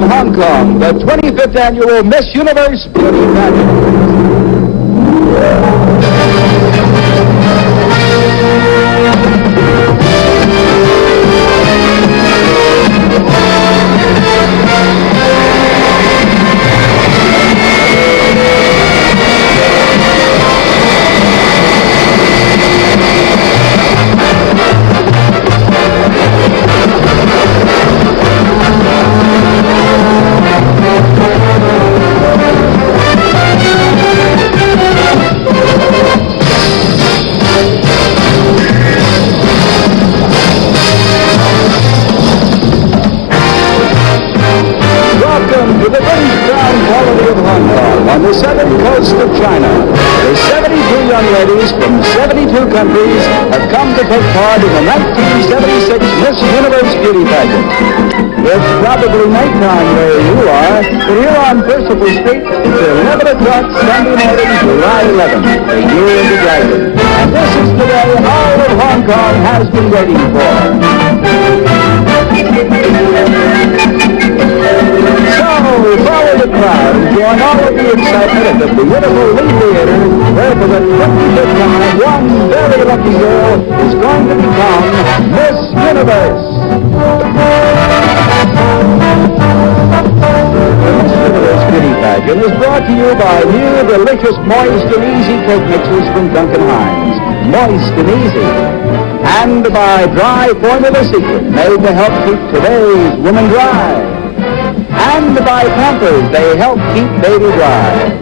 from Hong Kong, the 25th annual Miss Universe Beauty Pageant. Welcome to the British Crown Colony of Hong Kong on the southern coast of China. The 72 young ladies from 72 countries have come to take part in the 1976 Miss Universe Beauty Pageant. It's probably nighttime where you are, but here on Percival Street, it's 11 o'clock Sunday morning, July 11th, the year of the dragon. And this is the day all of Hong Kong has been waiting for. So, follow the crowd and join all of the excitement at the beautiful Lee Theater, where for the 25th time, one very lucky girl is going to become Miss Universe. The Miss Universe Beauty Pageant is brought to you by new delicious moist and easy cake mixes from Duncan Hines. Moist and easy. And by Dry Formula Secret, made to help keep today's woman dry. And by Pampers, they help keep baby dry.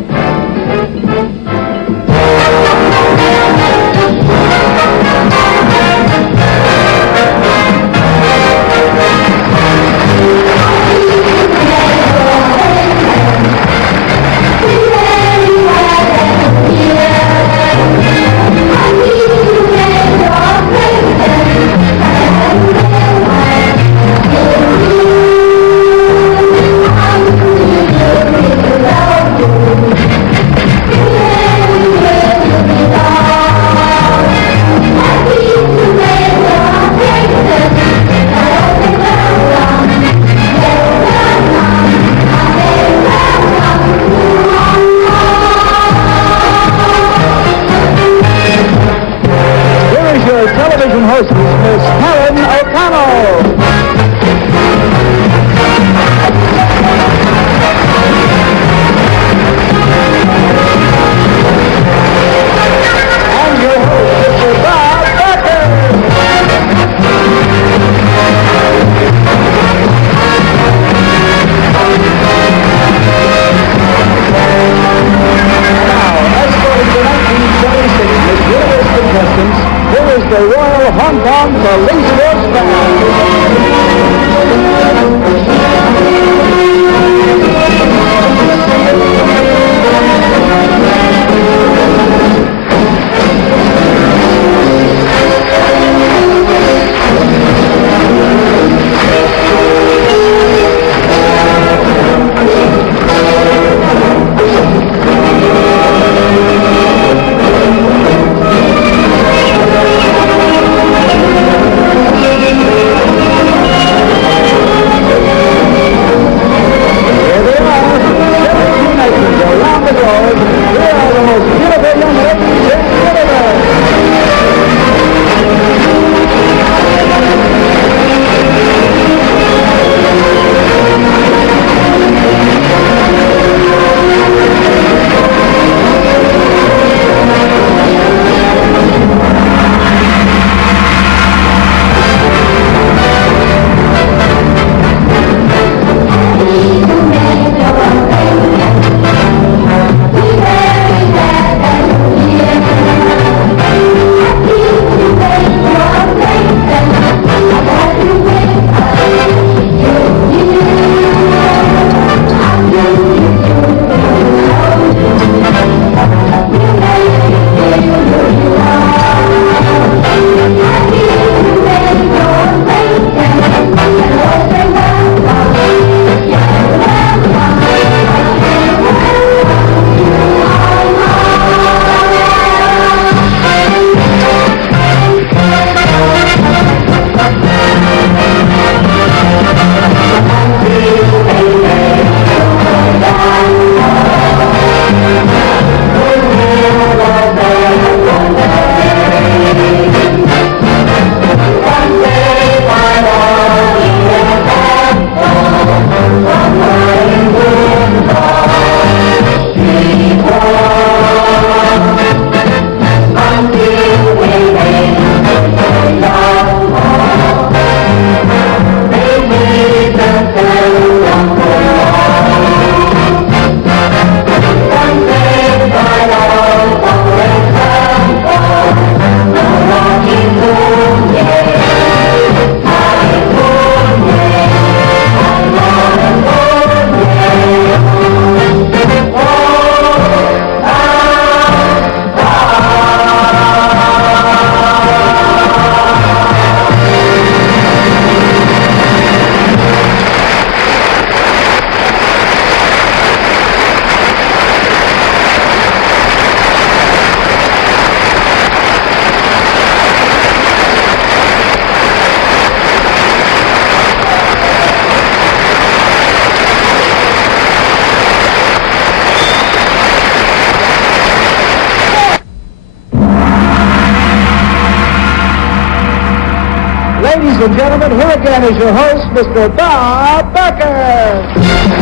and gentlemen, here again is your host, Mr. Bob Barker.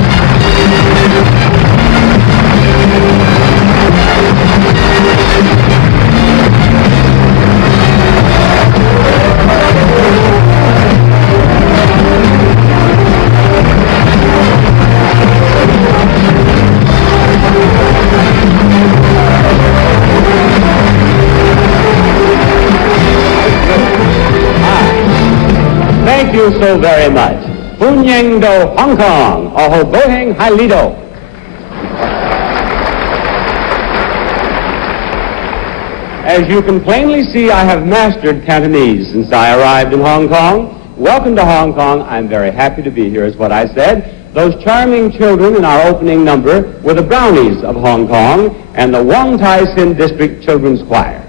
Thank you so very much. Punyeng do Hong Kong, oho goheng halido. As you can plainly see, I have mastered Cantonese since I arrived in Hong Kong. Welcome to Hong Kong. I'm very happy to be here, is what I said. Those charming children in our opening number were the Brownies of Hong Kong and the Wong Tai Sin District Children's Choir.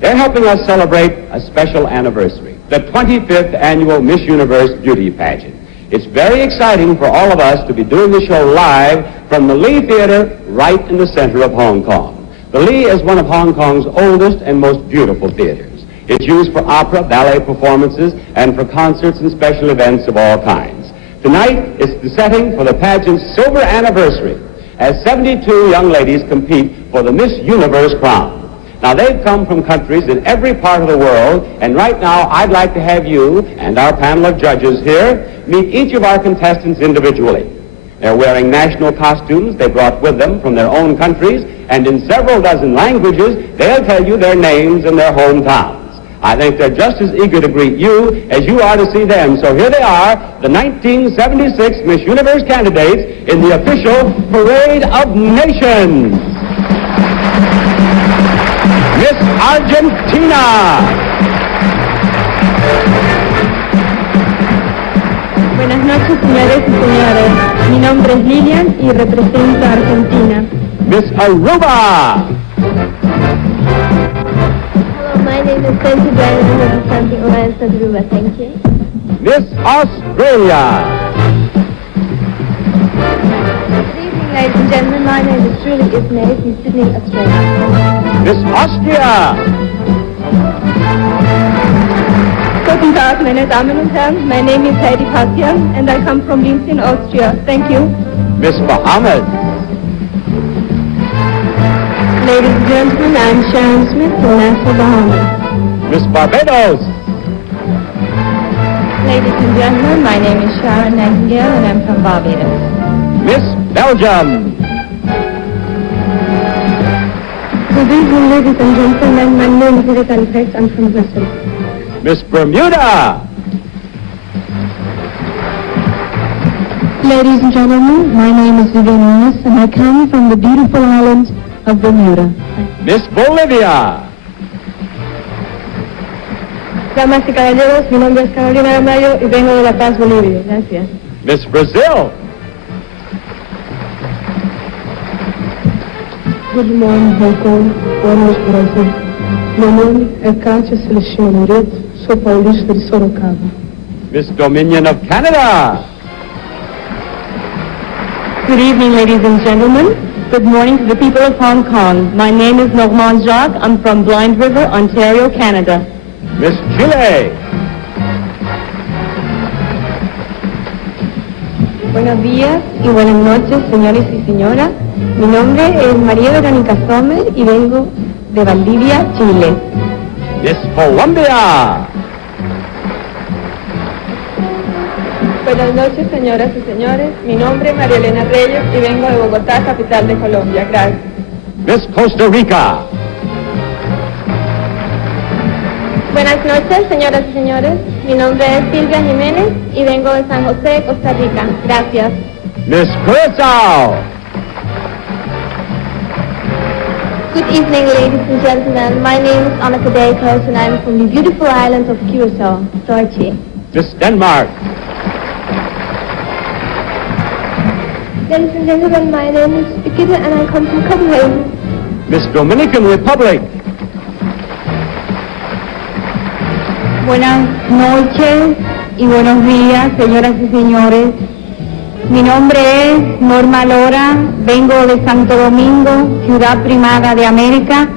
They're helping us celebrate a special anniversary, the 25th annual Miss Universe Beauty Pageant. It's very exciting for all of us to be doing the show live from the Lee Theater right in the center of Hong Kong. The Lee is one of Hong Kong's oldest and most beautiful theaters. It's used for opera, ballet performances, and for concerts and special events of all kinds. Tonight, it's the setting for the pageant's silver anniversary, as 72 young ladies compete for the Miss Universe crown. Now, they've come from countries in every part of the world, and right now I'd like to have you and our panel of judges here meet each of our contestants individually. They're wearing national costumes they brought with them from their own countries, and in several dozen languages, they'll tell you their names and their hometowns. I think they're just as eager to greet you as you are to see them. So here they are, the 1976 Miss Universe candidates in the official Parade of Nations. Miss Argentina. Buenas noches, señores y señores. Mi nombre es Lilian y represento a Argentina. Miss Aruba. Hello, my name is Santi Brian and I'm representing Alliance of Aruba. Thank you. Miss Australia. Good evening, ladies and gentlemen. My name is Julie Ismail from Sydney, Australia. Miss Austria. Guten Tag, meine Damen und Herren. My name is Heidi Patian and I come from Linz in Austria. Thank you. Miss Bahamas. Ladies and gentlemen, I'm Sharon Smith from Nassau, Bahamas. Miss Barbados. Ladies and gentlemen, my name is Sharon Nightingale and I'm from Barbados. Miss Belgium. Good evening, ladies and gentlemen. My name is Edith Albrecht. I'm from Brussels. Miss Bermuda. Ladies and gentlemen, my name is Vivian Nunes and I come from the beautiful island of Bermuda. Miss Bolivia. Damas y caballeros, mi nombre es Carolina de Mayo y vengo de La Paz, Bolivia. Gracias. Miss Brazil. Good morning, Hong Kong. Buenos Brasil. Meu nome é Kátia Celestina Moreto, sou paulista de Sorocaba. Miss Dominion of Canada. Good evening, ladies and gentlemen. Good morning to the people of Hong Kong. My name is Normand Jacques. I'm from Blind River, Ontario, Canada. Miss Chile. Buenos días y buenas noches, señores y señoras. Mi nombre es María Verónica Sommer y vengo de Valdivia, Chile. Miss Colombia. Buenas noches, señoras y señores. Mi nombre es María Elena Reyes y vengo de Bogotá, capital de Colombia. Gracias. Miss Costa Rica. Buenas noches, señoras y señores. Mi nombre es Silvia Jiménez y vengo de San José, Costa Rica. Gracias. Miss Curacao. Good evening, ladies and gentlemen. My name is Anneke Dijkhuis and I'm from the beautiful island of Curaçao, Torchi. Miss Denmark. Ladies and gentlemen, my name is Birgitte and I come from Copenhagen. Miss Dominican Republic. Buenas noches y buenos días, señoras y señores. Mi nombre es Norma Lora, vengo de Santo Domingo, ciudad primada de América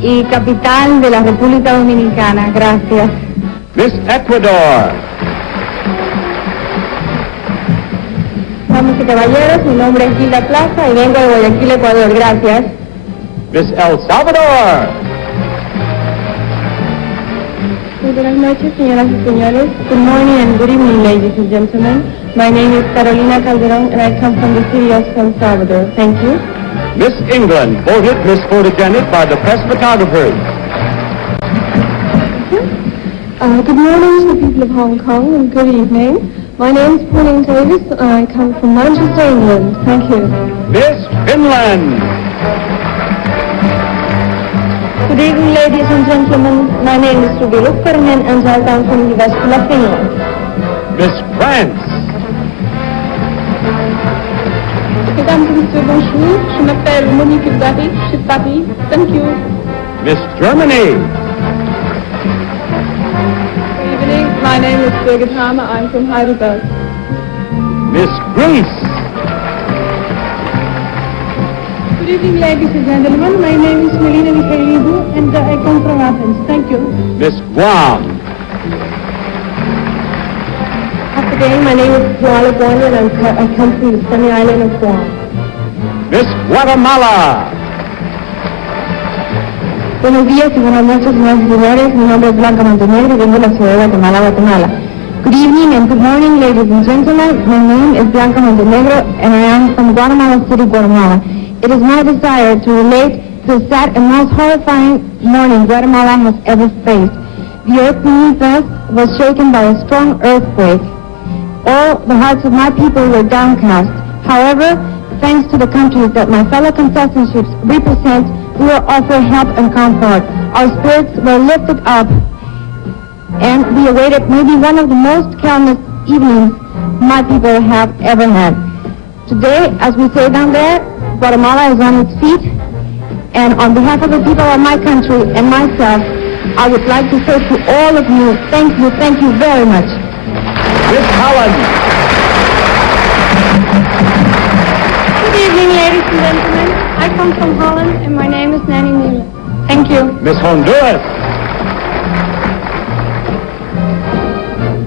y capital de la República Dominicana. Gracias. Miss Ecuador. Damas y caballeros, mi nombre es Gilda Plaza y vengo de Guayaquil, Ecuador. Gracias. Miss El Salvador. Muy buenas noches, señoras y señores. Good morning and good evening, ladies and gentlemen. My name is Carolina Calderon and I come from the city of San Salvador. Thank you. Miss England, voted Miss Photogenic by the press photographers. Good morning to the people of Hong Kong and good evening. My name is Pauline Davis and I come from Manchester, England. Thank you. Miss Finland. Good evening, ladies and gentlemen. My name is Ruby Lukkarinen and I come from UNIVERSO, Finland. Miss France. Mesdames et messieurs, bonjour. Je m'appelle Monique Gary, je suis de Paris. Thank you. Miss Germany. Good evening. My name is Birgit Hamer. I'm from Heidelberg. Miss Greece. Good evening, ladies and gentlemen. My name is Melina Mikhailidou and I come from Athens. Thank you. Miss Guam. Once again, my name is Kuala Guan and I come from the sunny island of Guam. Miss Guatemala. Buenos días y buenas noches, señoras y señores. Mi nombre es Blanca Montenegro y vengo de la ciudad de Guatemala, Guatemala. Good evening and good morning, ladies and gentlemen. My name is Blanca Montenegro and I am from Guatemala City, Guatemala. It is my desire to relate to the sad and most horrifying morning Guatemala has ever faced. The earth beneath us was shaken by a strong earthquake. All the hearts of my people were downcast. However, thanks to the countries that my fellow contestantships represent, we were offered help and comfort. Our spirits were lifted up, and we awaited maybe one of the most calmest evenings my people have ever had. Today, as we say down there, Guatemala is on its feet, and on behalf of the people of my country and myself, I would like to say to all of you, thank you very much. Miss Holland. Good evening, ladies and gentlemen. I come from Holland, and my name is Nanny Miller. Thank you. Miss Honduras.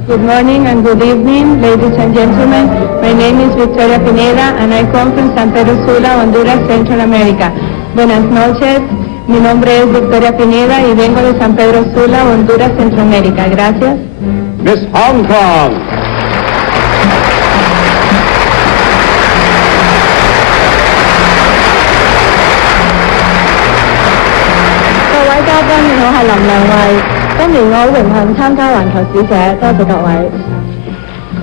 Good morning and good evening, ladies and gentlemen. My name is Victoria Pineda, and I come from San Pedro Sula, Honduras, Central America. Buenas noches. Mi nombre es Victoria Pineda y vengo de San Pedro Sula, Honduras, Centroamérica. Gracias. Miss Hong Kong.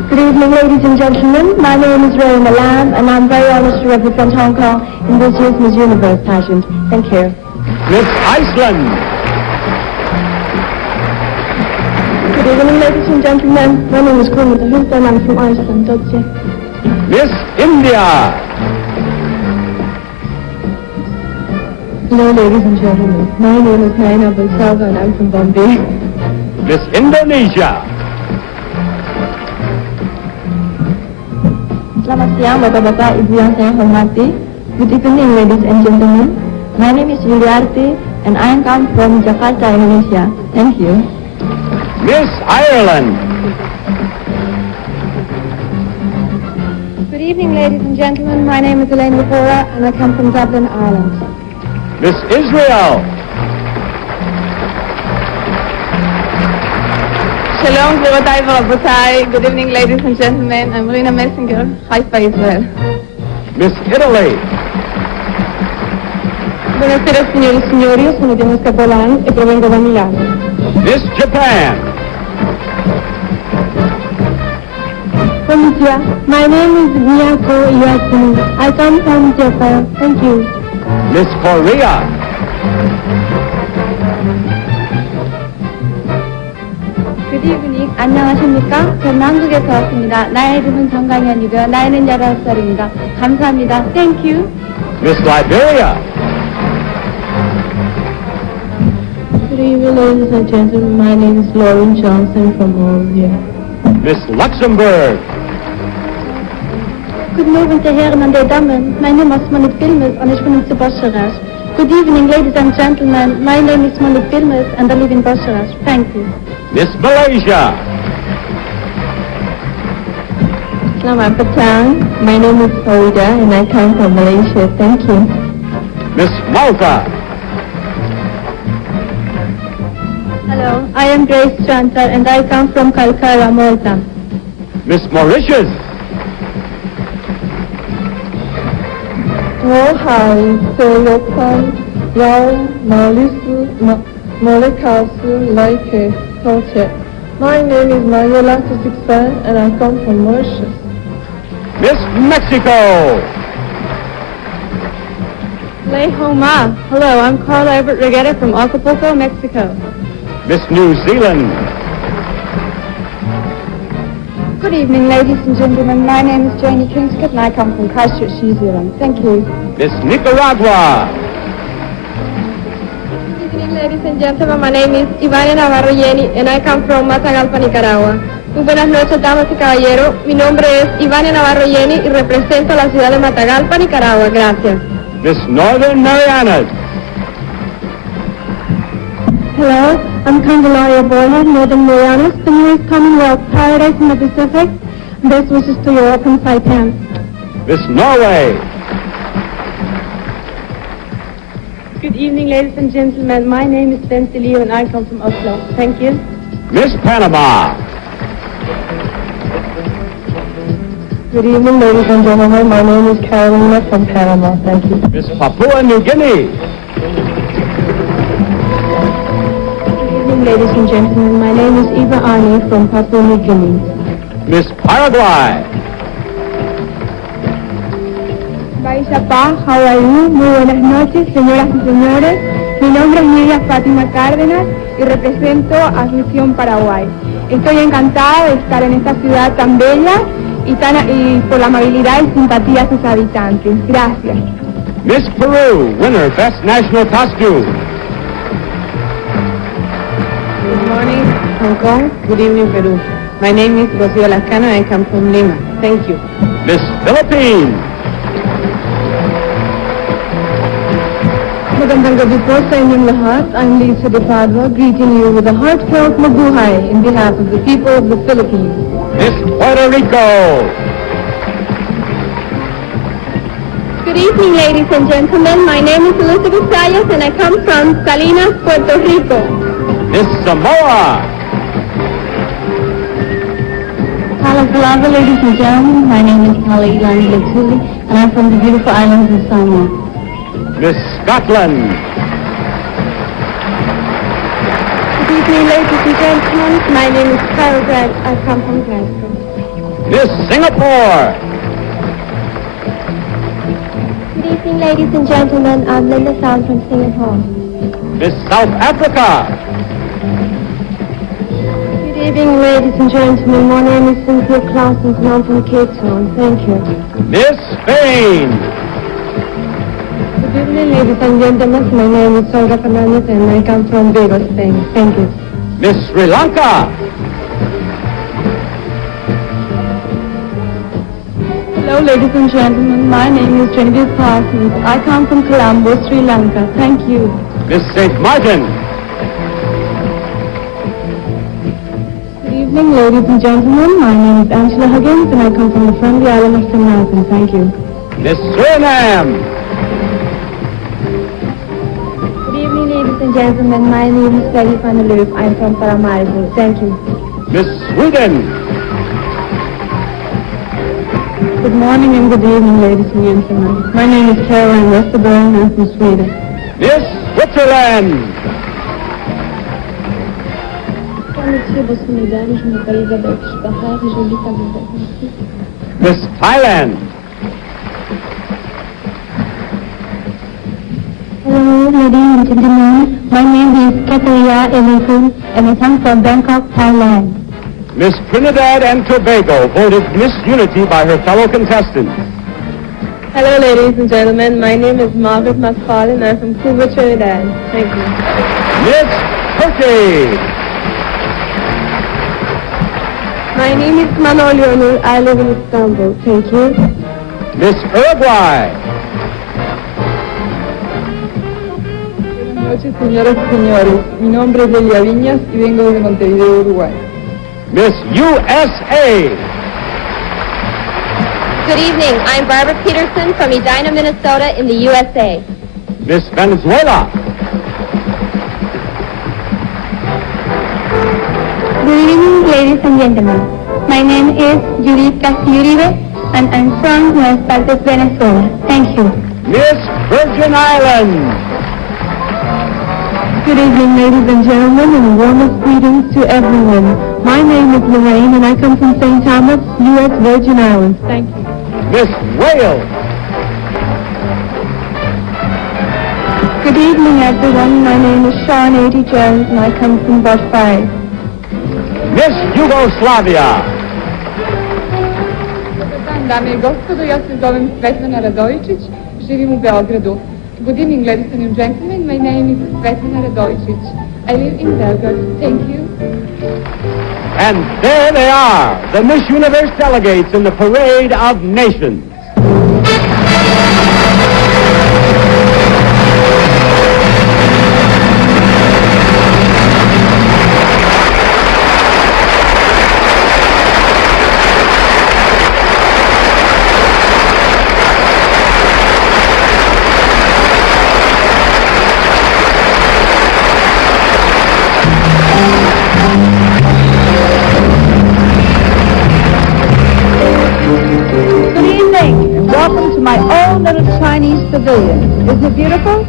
Good evening, ladies and gentlemen. My name is Ray Malam, and I'm very honored to represent Hong Kong in this year's Miss Universe pageant. Thank you. Miss Iceland. Good evening, ladies and gentlemen. My name is Cormac Hoop, and I'm from Iceland. That's it. Miss India. Hello, ladies and gentlemen. My name is Naina Balsalva, and I'm from Bombay. Miss Indonesia. Selamat siang, Bapak-Bapak, Ibu yang saya hormati. Good evening, ladies and gentlemen. My name is Yuliarti, and I come from Jakarta, Indonesia. Thank you. Miss Ireland. Good evening, ladies and gentlemen. My name is Elaine Lepora, and I come from Dublin, Ireland. Miss Israel. Shalom, Gavotai, Varabotai. Good evening, ladies and gentlemen. I'm Marina Messinger, Haifa, Israel. Miss Italy. Buonasera, signori e signori. Io sono Diana Scapolani e provengo da Milano. Miss Japan. Konnichiwa. My name is Miyako Iwasumi. I come from Japan. Thank you. Miss Korea. Good evening. 안녕하십니까? 저는 한국에서 왔습니다. 나의 이름은 정강현이고요. 나이는 19살입니다. 감사합니다. Thank you. Miss Liberia. Good evening, ladies and gentlemen. My name is Lauren Johnson from Moravia. Miss Luxembourg. Goedemorgen, de heren en de dames. Mijn naam is Manit Bilmes en ik ben uit Bucharest. Good evening, ladies and gentlemen. My name is Monique Bilmes and I live in Bucharest. Thank you. Miss Malaysia. Selamat petang. My name is Farida and I come from Malaysia. Thank you. Miss Malta. Hello, I am Grace Chantar and I come from Calcutta, Malta. Miss Mauritius. Hi, Solokan, Yao, Malisu, Molekasu, Laike, Toche. My name is Manuela Tusiksan and I come from Mauritius. Miss Mexico. Lehoma. Hello, I'm Carla Everett Reguera from Acapulco, Mexico. Miss New Zealand. Good evening, ladies and gentlemen. My name is Janie Kingscott and I come from Christchurch, New Zealand. Thank you. Miss Nicaragua. Good evening, ladies and gentlemen. My name is Ivania Navarro Yeni and I come from Matagalpa, Nicaragua. Muy buenas noches, damas y caballeros. Mi nombre es Ivania Navarro Yeni y represento a la ciudad de Matagalpa, Nicaragua. Gracias. Miss Northern Marianas. Hello, I'm Candelaria Borja, Northern Marianas, the nearest Commonwealth paradise in the Pacific. Best wishes to your open Saipan. Miss Norway. Good evening, ladies and gentlemen. My name is Bente Leo and I come from Oslo. Thank you. Miss Panama. Good evening, ladies and gentlemen. My name is Carolina from Panama. Thank you. Miss Papua New Guinea. Ladies and gentlemen, my name is Eva Arni from Papua New Guinea. Miss Paraguay. Baishapa, how are you? Muy buenas noches, señoras y señores. Mi nombre es Lidia Fátima Cárdenas y represento a Asunción, Paraguay. Estoy encantada de estar en esta ciudad tan bella y por la amabilidad y simpatía de sus habitantes. Gracias. Miss Peru, winner, Best National Costume. Good morning, Hong Kong. Good evening, Peru. My name is Rocío Lascano and I come from Lima. Thank you. Miss Philippines. Magandang gabi po sa inyong lahat. I'm Lisa De Padua, greeting you with a heartfelt mabuhay in behalf of the people of the Philippines. Miss Puerto Rico. Good evening, ladies and gentlemen. My name is Elizabeth Sayas and I come from Salinas, Puerto Rico. Miss Samoa. Hello, ladies and gentlemen. My name is Kala Ilani Latuli and I'm from the beautiful islands of Samoa. Miss Scotland. Good evening, ladies and gentlemen. My name is Carol Bragg. I come from Glasgow. Miss Singapore. Good evening, ladies and gentlemen. I'm Linda Sound from Singapore. Miss South Africa. Good evening, ladies and gentlemen. My name is Cynthia Clausen and I'm from Cape Town. Thank you. Miss Spain. Good evening, ladies and gentlemen. My name is Olga Fernandez and I come from Vigo, Spain. Thank you. Miss Sri Lanka. Hello, ladies and gentlemen. My name is Genevieve Parsons. I come from Colombo, Sri Lanka. Thank you. Miss St. Martin. Good evening, ladies and gentlemen. My name is Angela Huggins and I come from the friendly island of St. Martin. Thank you. Miss Suriname. Good evening, ladies and gentlemen. My name is Peggy van der Leeuw. I'm from Paramaribo. Thank you. Miss Sweden. Good morning and good evening, ladies and gentlemen. My name is Caroline Westerberg. I'm from Sweden. Miss Switzerland. Miss Thailand. Hello, ladies and gentlemen. My name is Kataria Elifun and I come from Bangkok, Thailand. Miss Trinidad and Tobago, voted Miss Unity by her fellow contestants. Hello, ladies and gentlemen. My name is Margaret McFarlane. I'm from Cuba, Trinidad. Thank you. Miss Turkey. My name is Manoli Onur. I live in Istanbul. Thank you. Miss Uruguay. noches, señoras y señores. Mi nombre es Delia Viñas y vengo desde Montevideo, Uruguay. Miss USA. Good evening. I'm Barbara Peterson from Edina, Minnesota in the USA. Miss Venezuela. Good evening, ladies and gentlemen. My name is Judith Castillo and I'm from Nuevas Partes, Venezuela. Thank you. Miss Virgin Islands. Good evening, ladies and gentlemen, and warmest greetings to everyone. My name is Lorraine, and I come from St. Thomas, U.S. Virgin Islands. Thank you. Miss Wales. Good evening, everyone. My name is Sean A.T. Jones, and I come from Bot 5. Miss Yugoslavia. Dame i gospodo, ja se zovem Svetlana Radovičić, živim u Beogradu. Good evening, ladies and gentlemen. My name is Svetlana Radovičić. I live in Belgrade. Thank you. And there they are, the Miss Universe delegates in the Parade of Nations. My own little Chinese pavilion. Isn't it beautiful?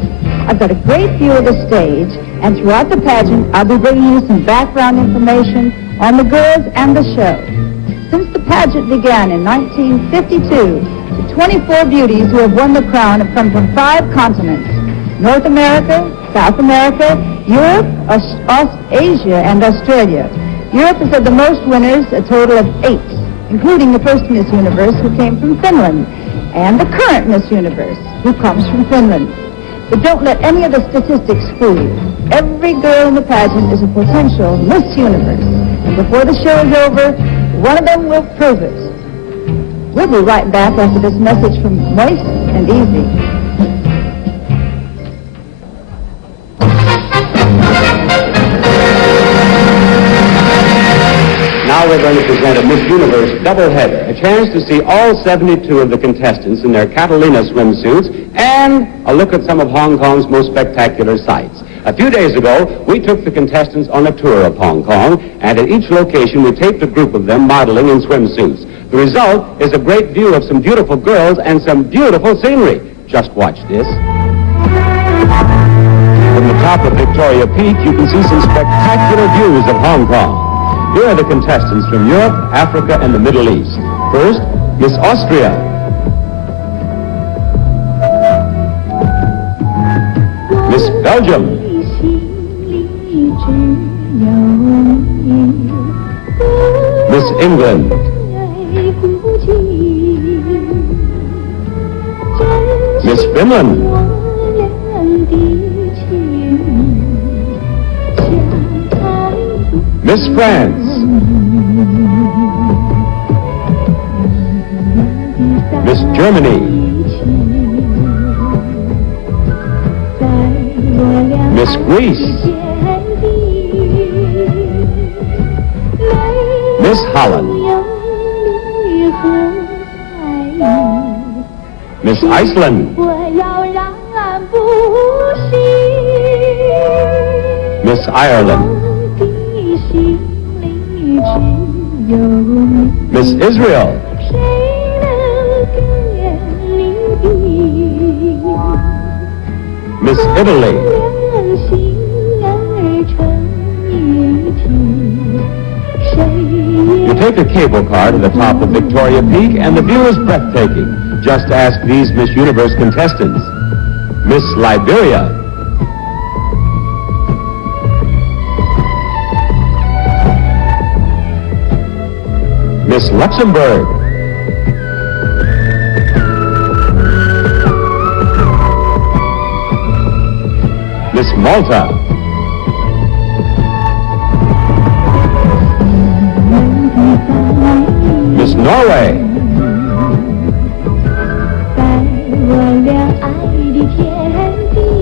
I've got a great view of the stage, and throughout the pageant, I'll be bringing you some background information on the girls and the show. Since the pageant began in 1952, the 24 beauties who have won the crown have come from 5 continents: North America, South America, Europe, Asia, and Australia. Europe has had the most winners, a total of 8, including the first Miss Universe, who came from Finland, and the current Miss Universe, who comes from Finland. But don't let any of the statistics fool you. Every girl in the pageant is a potential Miss Universe. And before the show is over, one of them will prove it. We'll be right back after this message from Moist and Easy. Now we're going to present a Miss Universe doubleheader, a chance to see all 72 of the contestants in their Catalina swimsuits and a look at some of Hong Kong's most spectacular sights. A few days ago, we took the contestants on a tour of Hong Kong, and at each location we taped a group of them modeling in swimsuits. The result is a great view of some beautiful girls and some beautiful scenery. Just watch this. From the top of Victoria Peak, you can see some spectacular views of Hong Kong. Here are the contestants from Europe, Africa, and the Middle East. First, Miss Austria. Miss Belgium. Miss England. Miss Finland. Miss France. Miss Germany. Miss Greece. Miss Holland. Miss Iceland. Miss Ireland. Miss Israel. Miss Italy. You take a cable car to the top of Victoria Peak and the view is breathtaking. Just ask these Miss Universe contestants. Miss Liberia. Miss Luxembourg. Miss Malta. Miss Norway.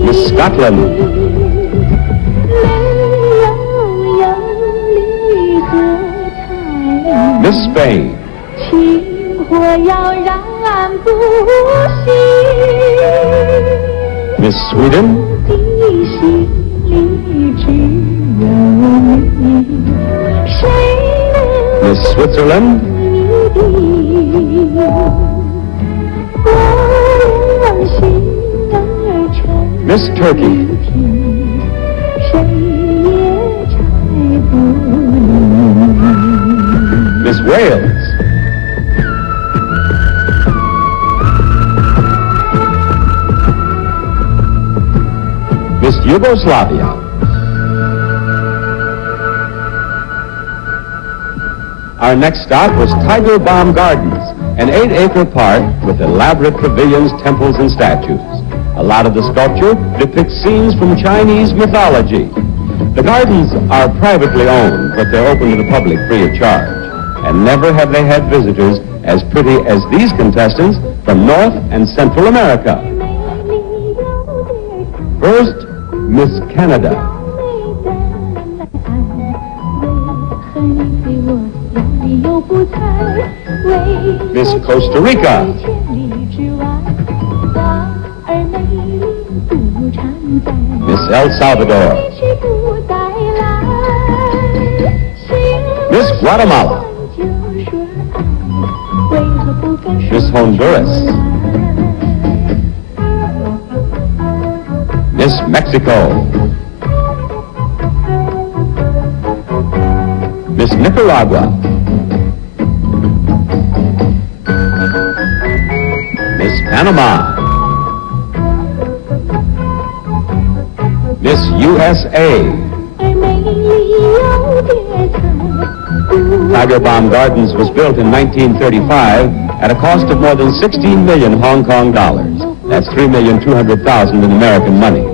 Miss Scotland. Miss Spain. 情火要燃不息。 Miss Sweden. 我的心里只有你，谁能 Miss Switzerland. 你的？我让心儿沉 Miss Turkey. 谁也拆不离。 Miss Wales. Miss Yugoslavia. Our next stop was Tiger Bomb Gardens, an 8-acre park with elaborate pavilions, temples, and statues. A lot of the sculpture depicts scenes from Chinese mythology. The gardens are privately owned, but they're open to the public free of charge. And never have they had visitors as pretty as these contestants from North and Central America. First, Miss Canada. Miss Costa Rica. Miss El Salvador. Miss Guatemala. Miss Honduras. Miss Mexico. Miss Nicaragua. Miss Panama. Miss USA. Tiger Bomb Gardens was built in 1935 at a cost of more than 16 million Hong Kong dollars. That's 3,200,000 in American money.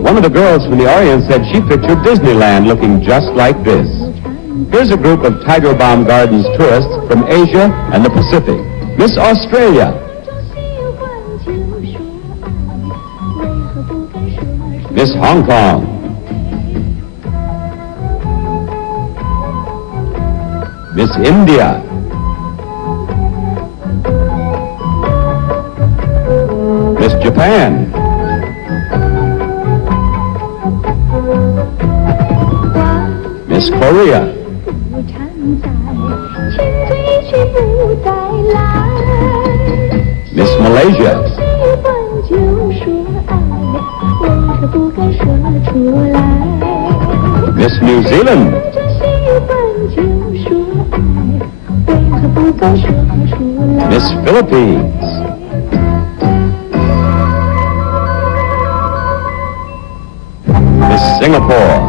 One of the girls from the Orient said she pictured Disneyland looking just like this. Here's a group of Tiger Bomb Gardens tourists from Asia and the Pacific. Miss Australia. Miss Hong Kong. Miss India. Miss Japan. Miss Korea. Miss Malaysia. Miss New Zealand. Miss Philippines. Miss Singapore.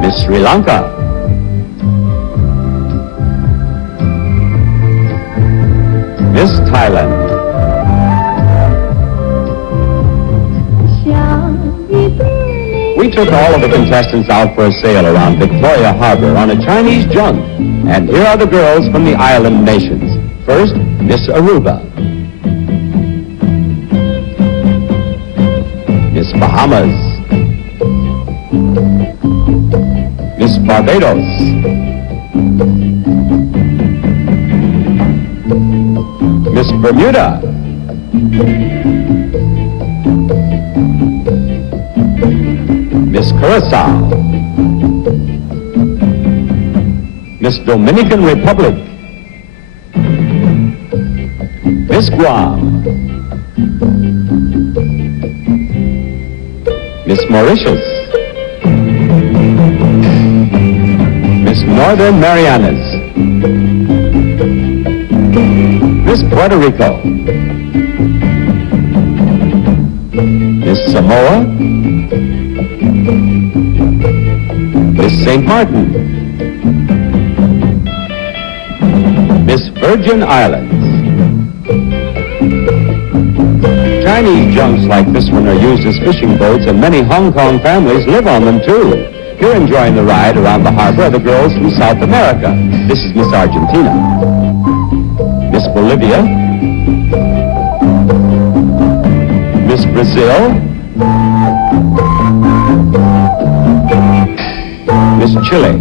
Miss Sri Lanka. Miss Thailand. We took all of the contestants out for a sail around Victoria Harbor on a Chinese junk. And here are the girls from the island nations. First, Miss Aruba. Miss Bahamas. Miss Barbados. Miss Bermuda. Miss Curacao. Miss Dominican Republic. Miss Guam. Miss Mauritius. Miss Northern Marianas. Miss Puerto Rico. Miss Samoa. Miss St. Martin. Miss Virgin Islands. Chinese junks like this one are used as fishing boats, and many Hong Kong families live on them too. Here enjoying the ride around the harbor are the girls from South America. This is Miss Argentina. Miss Bolivia. Miss Brazil. Miss Chile.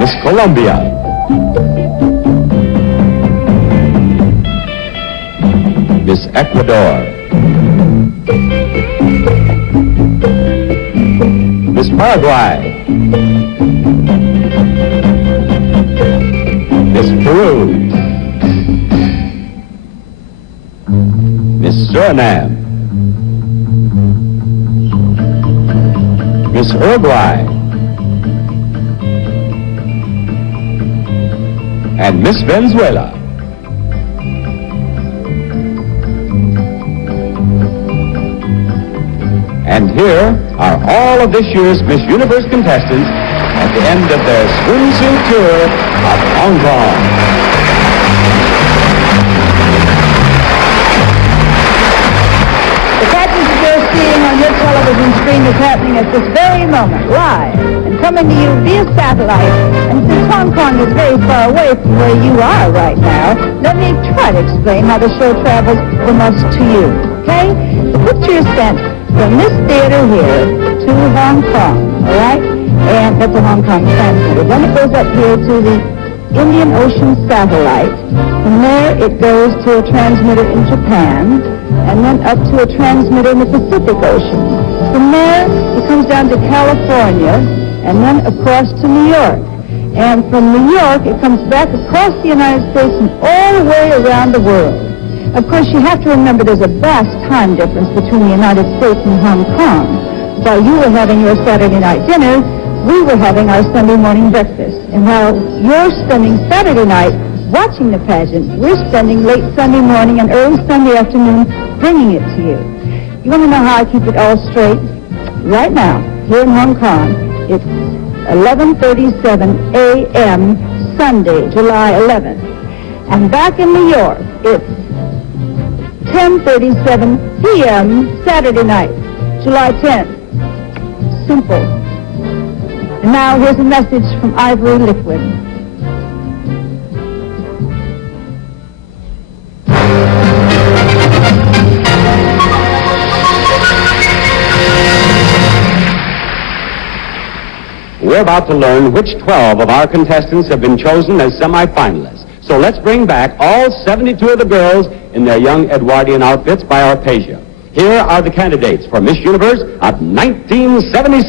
Miss Colombia. Miss Ecuador. Miss Paraguay. Miss Peru. Miss Suriname. Miss Uruguay. And Miss Venezuela. And here are all of this year's Miss Universe contestants at the end of their swimsuit tour of Hong Kong. The pageant that you're seeing on your television screen is happening at this very moment, live, and coming to you via satellite. And since Hong Kong is very far away from where you are right now, let me try to explain how the show travels from us to you, okay? The picture is sent from this theater here to Hong Kong, all right? And that's a Hong Kong transmitter. Then it goes up here to the Indian Ocean satellite. From there, it goes to a transmitter in Japan, and then up to a transmitter in the Pacific Ocean. From there, it comes down to California, and then across to New York. And from New York, it comes back across the United States and all the way around the world. Of course, you have to remember there's a vast time difference between the United States and Hong Kong. While you were having your Saturday night dinner, we were having our Sunday morning breakfast. And while you're spending Saturday night watching the pageant, we're spending late Sunday morning and early Sunday afternoon bringing it to you. You want to know how I keep it all straight? Right now, here in Hong Kong, it's 11:37 a.m. Sunday, July 11th. And back in New York, it's 10:37 p.m. Saturday night, July 10th. Simple. And now here's a message from Ivory Liquid. We're about to learn which 12 of our contestants have been chosen as semifinalists. So let's bring back all 72 of the girls in their young Edwardian outfits by Arpegia. Here are the candidates for Miss Universe of 1976.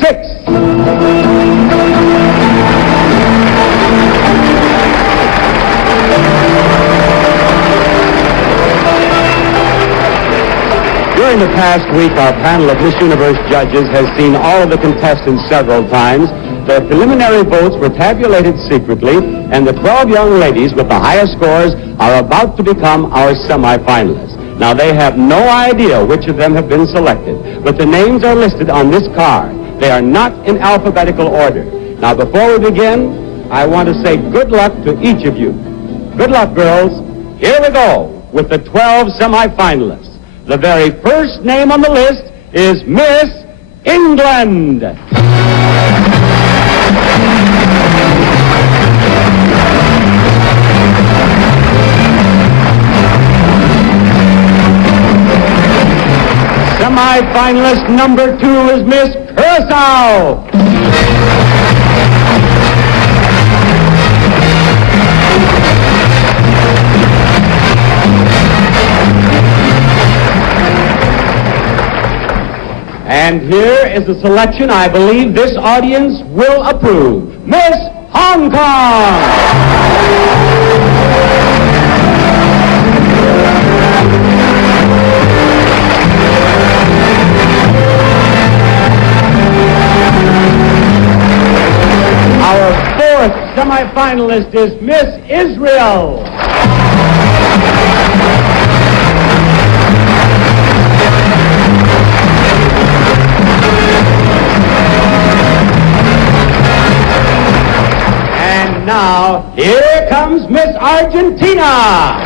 During the past week, our panel of Miss Universe judges has seen all of the contestants several times. Their preliminary votes were tabulated secretly, and the 12 young ladies with the highest scores are about to become our semifinalists. Now, they have no idea which of them have been selected, but the names are listed on this card. They are not in alphabetical order. Now, before we begin, I want to say good luck to each of you. Good luck, girls. Here we go with the 12 semifinalists. The very first name on the list is Miss England. Semi-finalist number 2 is Miss Curacao. And here is a selection I believe this audience will approve. Miss Hong Kong. Our fourth semifinalist is Miss Israel. And now, here comes Miss Argentina.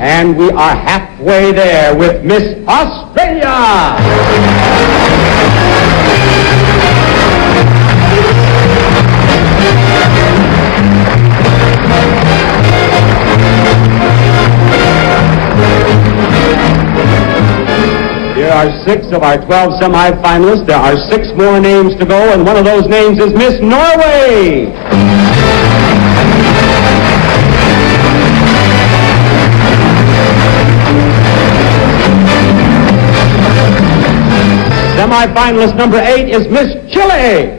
And we are halfway there with Miss Australia. 6 of our 12 semifinalists. There are 6 more names to go, and one of those names is Miss Norway. Semifinalist number 8 is Miss Chile.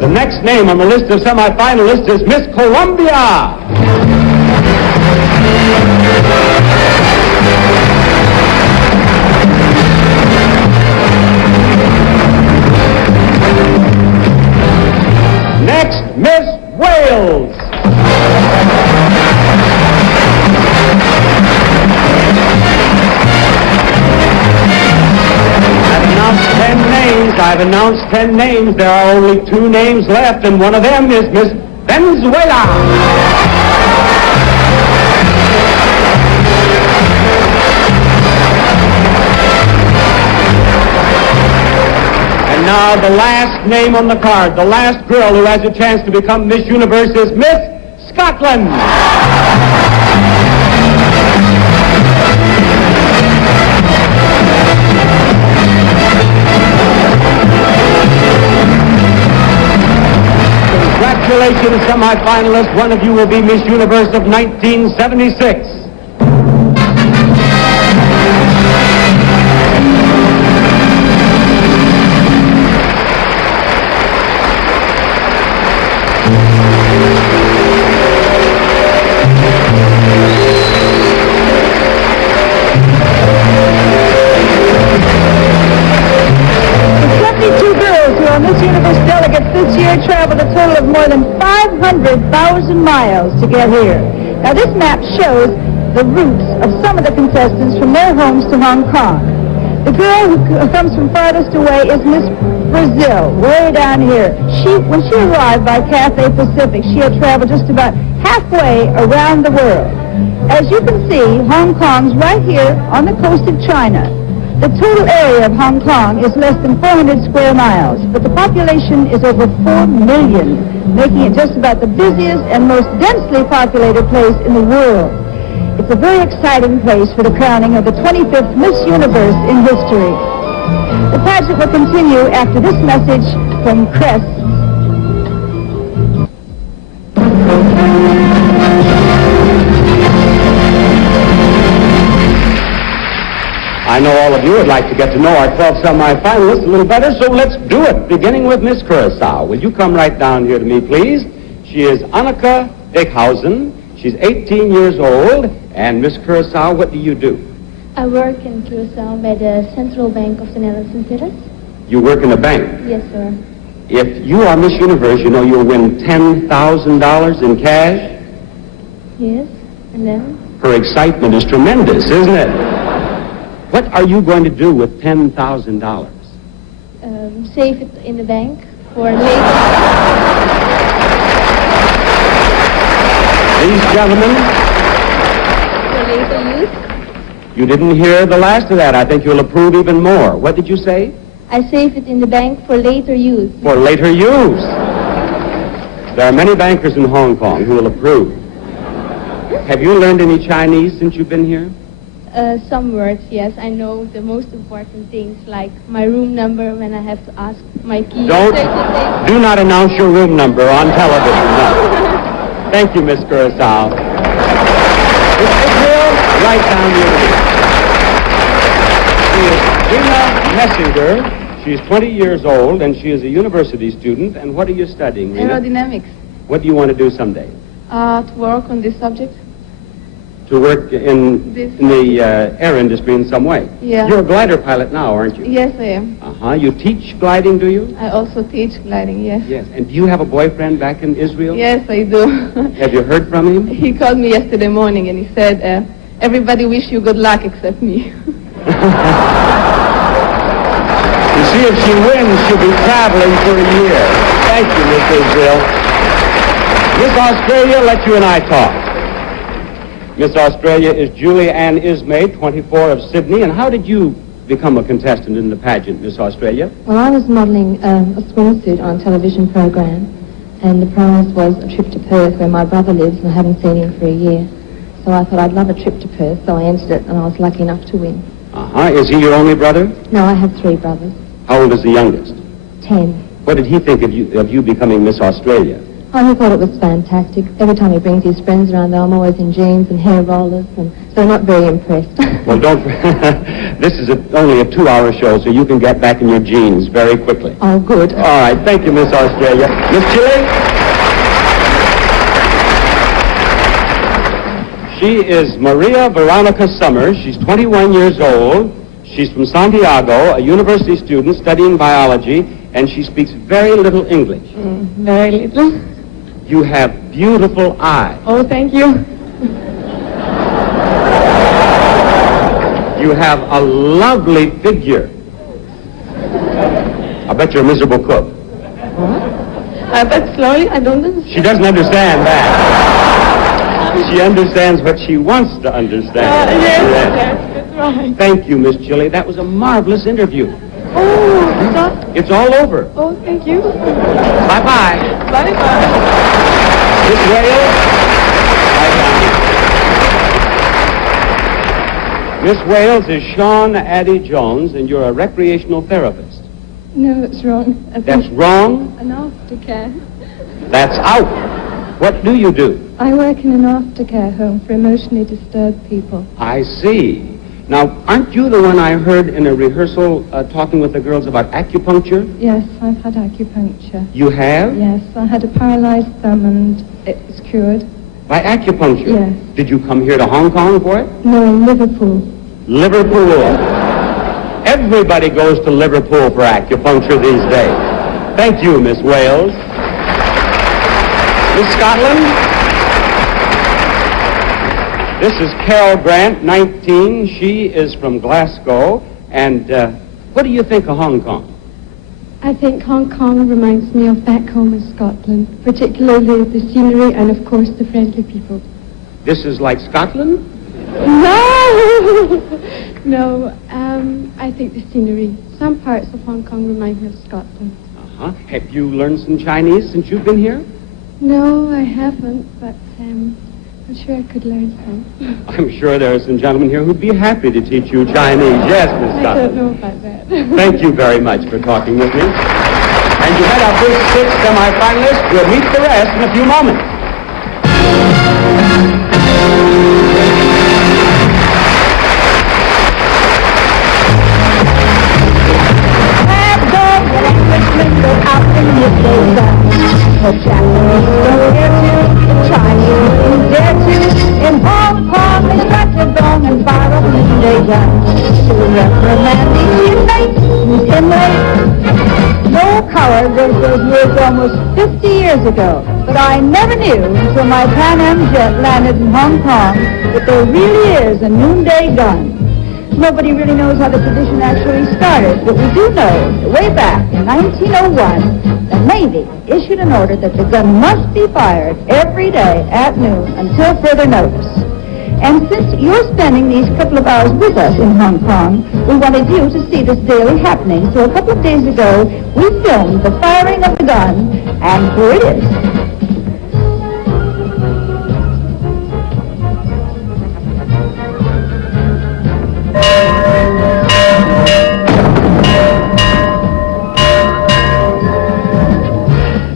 The next name on the list of semifinalists is Miss Colombia. Next, Miss Wales. I've announced 10 names. There are only 2 names left, and one of them is Miss Venezuela. And now the last name on the card, the last girl who has a chance to become Miss Universe is Miss Scotland. Congratulations, semifinalists. One of you will be Miss Universe of 1976. Miss Universe delegates this year traveled a total of more than 500,000 miles to get here. Now, this map shows the routes of some of the contestants from their homes to Hong Kong. The girl who comes from farthest away is Miss Brazil, way down here. When she arrived by Cathay Pacific, she had traveled just about halfway around the world. As you can see, Hong Kong's right here on the coast of China. The total area of Hong Kong is less than 400 square miles, but the population is over 4 million, making it just about the busiest and most densely populated place in the world. It's a very exciting place for the crowning of the 25th Miss Universe in history. The pageant will continue after this message from Crest. I know all of you would like to get to know our 12 semi-finalists a little better, so let's do it, beginning with Miss Curacao. Will you come right down here to me, please? She is Annika Dickhausen. She's 18 years old. And Miss Curacao, what do you do? I work in Curacao by the Central Bank of the Netherlands and Cities. You work in a bank? Yes, sir. If you are Miss Universe, you know you'll win $10,000 in cash? Yes, and then? Her excitement is tremendous, isn't it? What are you going to do with $10,000? Save it in the bank for later. These gentlemen? For later use. You didn't hear the last of that. I think you'll approve even more. What did you say? I save it in the bank for later use. For later use. There are many bankers in Hong Kong who will approve. Have you learned any Chinese since you've been here? Some words, yes. I know the most important things, like my room number when I have to ask my key. Do not announce your room number on television, no. Thank you, Miss Curacao. Miss Israel, right down here. She is Gina Messinger. She's 20 years old, and she is a university student. And what are you studying, Rina? Aerodynamics. What do you want to do someday? To work on this subject. To work in the air industry in some way. Yeah. You're a glider pilot now, aren't you? Yes, I am. Uh-huh. You teach gliding, do you? I also teach gliding, yes. Yes. And do you have a boyfriend back in Israel? Yes, I do. Have you heard from him? He called me yesterday morning and he said, everybody wish you good luck except me. You see, if she wins, she'll be traveling for a year. Thank you, Miss Israel. Miss Australia, let you and I talk. Miss Australia is Julie Ann Ismay, 24, of Sydney. And how did you become a contestant in the pageant, Miss Australia? Well, I was modelling a swimsuit on a television program, and the prize was a trip to Perth, where my brother lives, and I haven't seen him for a year. So I thought I'd love a trip to Perth, so I entered it, and I was lucky enough to win. Is he your only brother? No, I have 3 brothers. How old is the youngest? 10. What did he think of you becoming Miss Australia? Oh, he thought it was fantastic. Every time he brings his friends around, though, I'm always in jeans and hair rollers, and so not very impressed. Well, don't... This is only a 2-hour show, so you can get back in your jeans very quickly. Oh, good. All right, thank you, Miss Australia. Miss Chile? She is Maria Veronica Summers. She's 21 years old. She's from Santiago, a university student studying biology, and she speaks very little English. Very little. You have beautiful eyes. Oh, thank you. You have a lovely figure. I bet you're a miserable cook. But slowly, I don't understand. She doesn't understand that. She understands what she wants to understand. Yes, that's right. Thank you, Miss Chile. That was a marvelous interview. Oh, stop. It's all over. Oh, thank you. Bye-bye. Bye-bye. Miss Wales? Miss Wales is Sean Addie Jones, and you're a recreational therapist. No, that's wrong. That's wrong? An aftercare. That's out. What do you do? I work in an aftercare home for emotionally disturbed people. I see. Now, aren't you the one I heard in a rehearsal talking with the girls about acupuncture? Yes, I've had acupuncture. You have? Yes, I had a paralyzed thumb and it was cured. By acupuncture? Yes. Did you come here to Hong Kong for it? No, in Liverpool. Liverpool. Everybody goes to Liverpool for acupuncture these days. Thank you, Miss Wales. Miss Scotland? This is Carol Grant, 19. She is from Glasgow. And what do you think of Hong Kong? I think Hong Kong reminds me of back home in Scotland, particularly the scenery and, of course, the friendly people. This is like Scotland? No! No, I think the scenery. Some parts of Hong Kong remind me of Scotland. Uh-huh. Have you learned some Chinese since you've been here? No, I haven't, but I'm sure I could learn some. I'm sure there are some gentlemen here who'd be happy to teach you Chinese. Yes, Miss I Scotland. don't know about that. Thank you very much for talking with me. And you had our first 6 semifinalists. We'll meet the rest in a few moments. The Japanese don't dare to, the Chinese don't dare to. In Hong Kong, they strike the gong and fire up noonday guns to reprimand these inmates who simulate. No coward wrote those words almost 50 years ago, but I never knew until my Pan Am jet landed in Hong Kong that there really is a noonday gun. Nobody really knows how the tradition actually started, but we do know that way back in 1901, the Navy issued an order that the gun must be fired every day at noon until further notice. And since you're spending these couple of hours with us in Hong Kong, we wanted you to see this daily happening. So a couple of days ago, we filmed the firing of the gun, and here it is.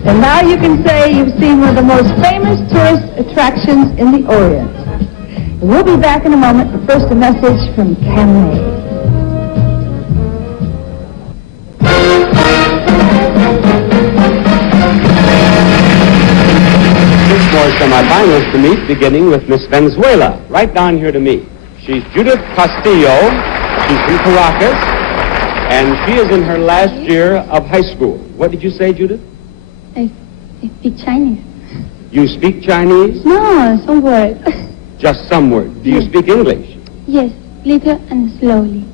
And now you can say you've seen one of the most famous tourist attractions in the Orient. We'll be back in a moment, but first a message from Canley. Six more semifinalists to meet, beginning with Miss Venezuela, right down here to me. She's Judith Castillo. She's from Caracas, and she is in her last year of high school. What did you say, Judith? I speak Chinese. You speak Chinese? No, some words. Just some words. Do you speak English? Yes, little and slowly.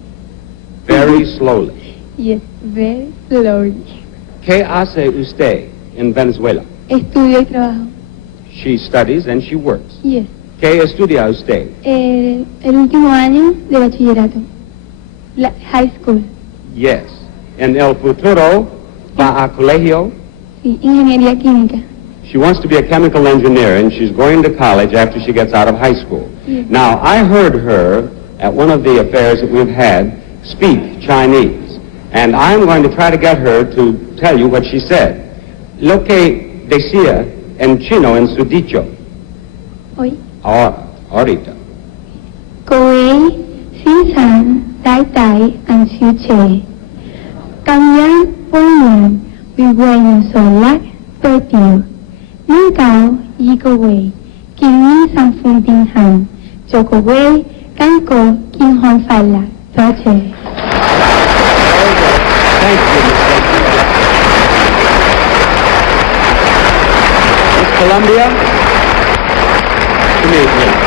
Very slowly. Yes, very slowly. ¿Qué hace usted in Venezuela? Estudio y trabajo. She studies and she works. Yes. ¿Qué estudia usted? El último año de bachillerato. high school. Yes. En el futuro va a colegio. Sí, ingeniería química. She wants to be a chemical engineer, and she's going to college after she gets out of high school. Yes. Now, I heard her at one of the affairs that we've had speak Chinese, and I'm going to try to get her to tell you what she said. Lo que decía en chino en su dicho. Hoy. Ahorita. Cô sinh sản đại đại ăn siêu trẻ. Cảm giác vô nhận vì quen sở lắc bê tiểu. Nâng cao ý cô quê. Kinh nghi sang phương tinh hành. Cho cô quê căn cô kinh hoàn phải lạc cho trẻ. Thank you, Miss Columbia. Come here, please.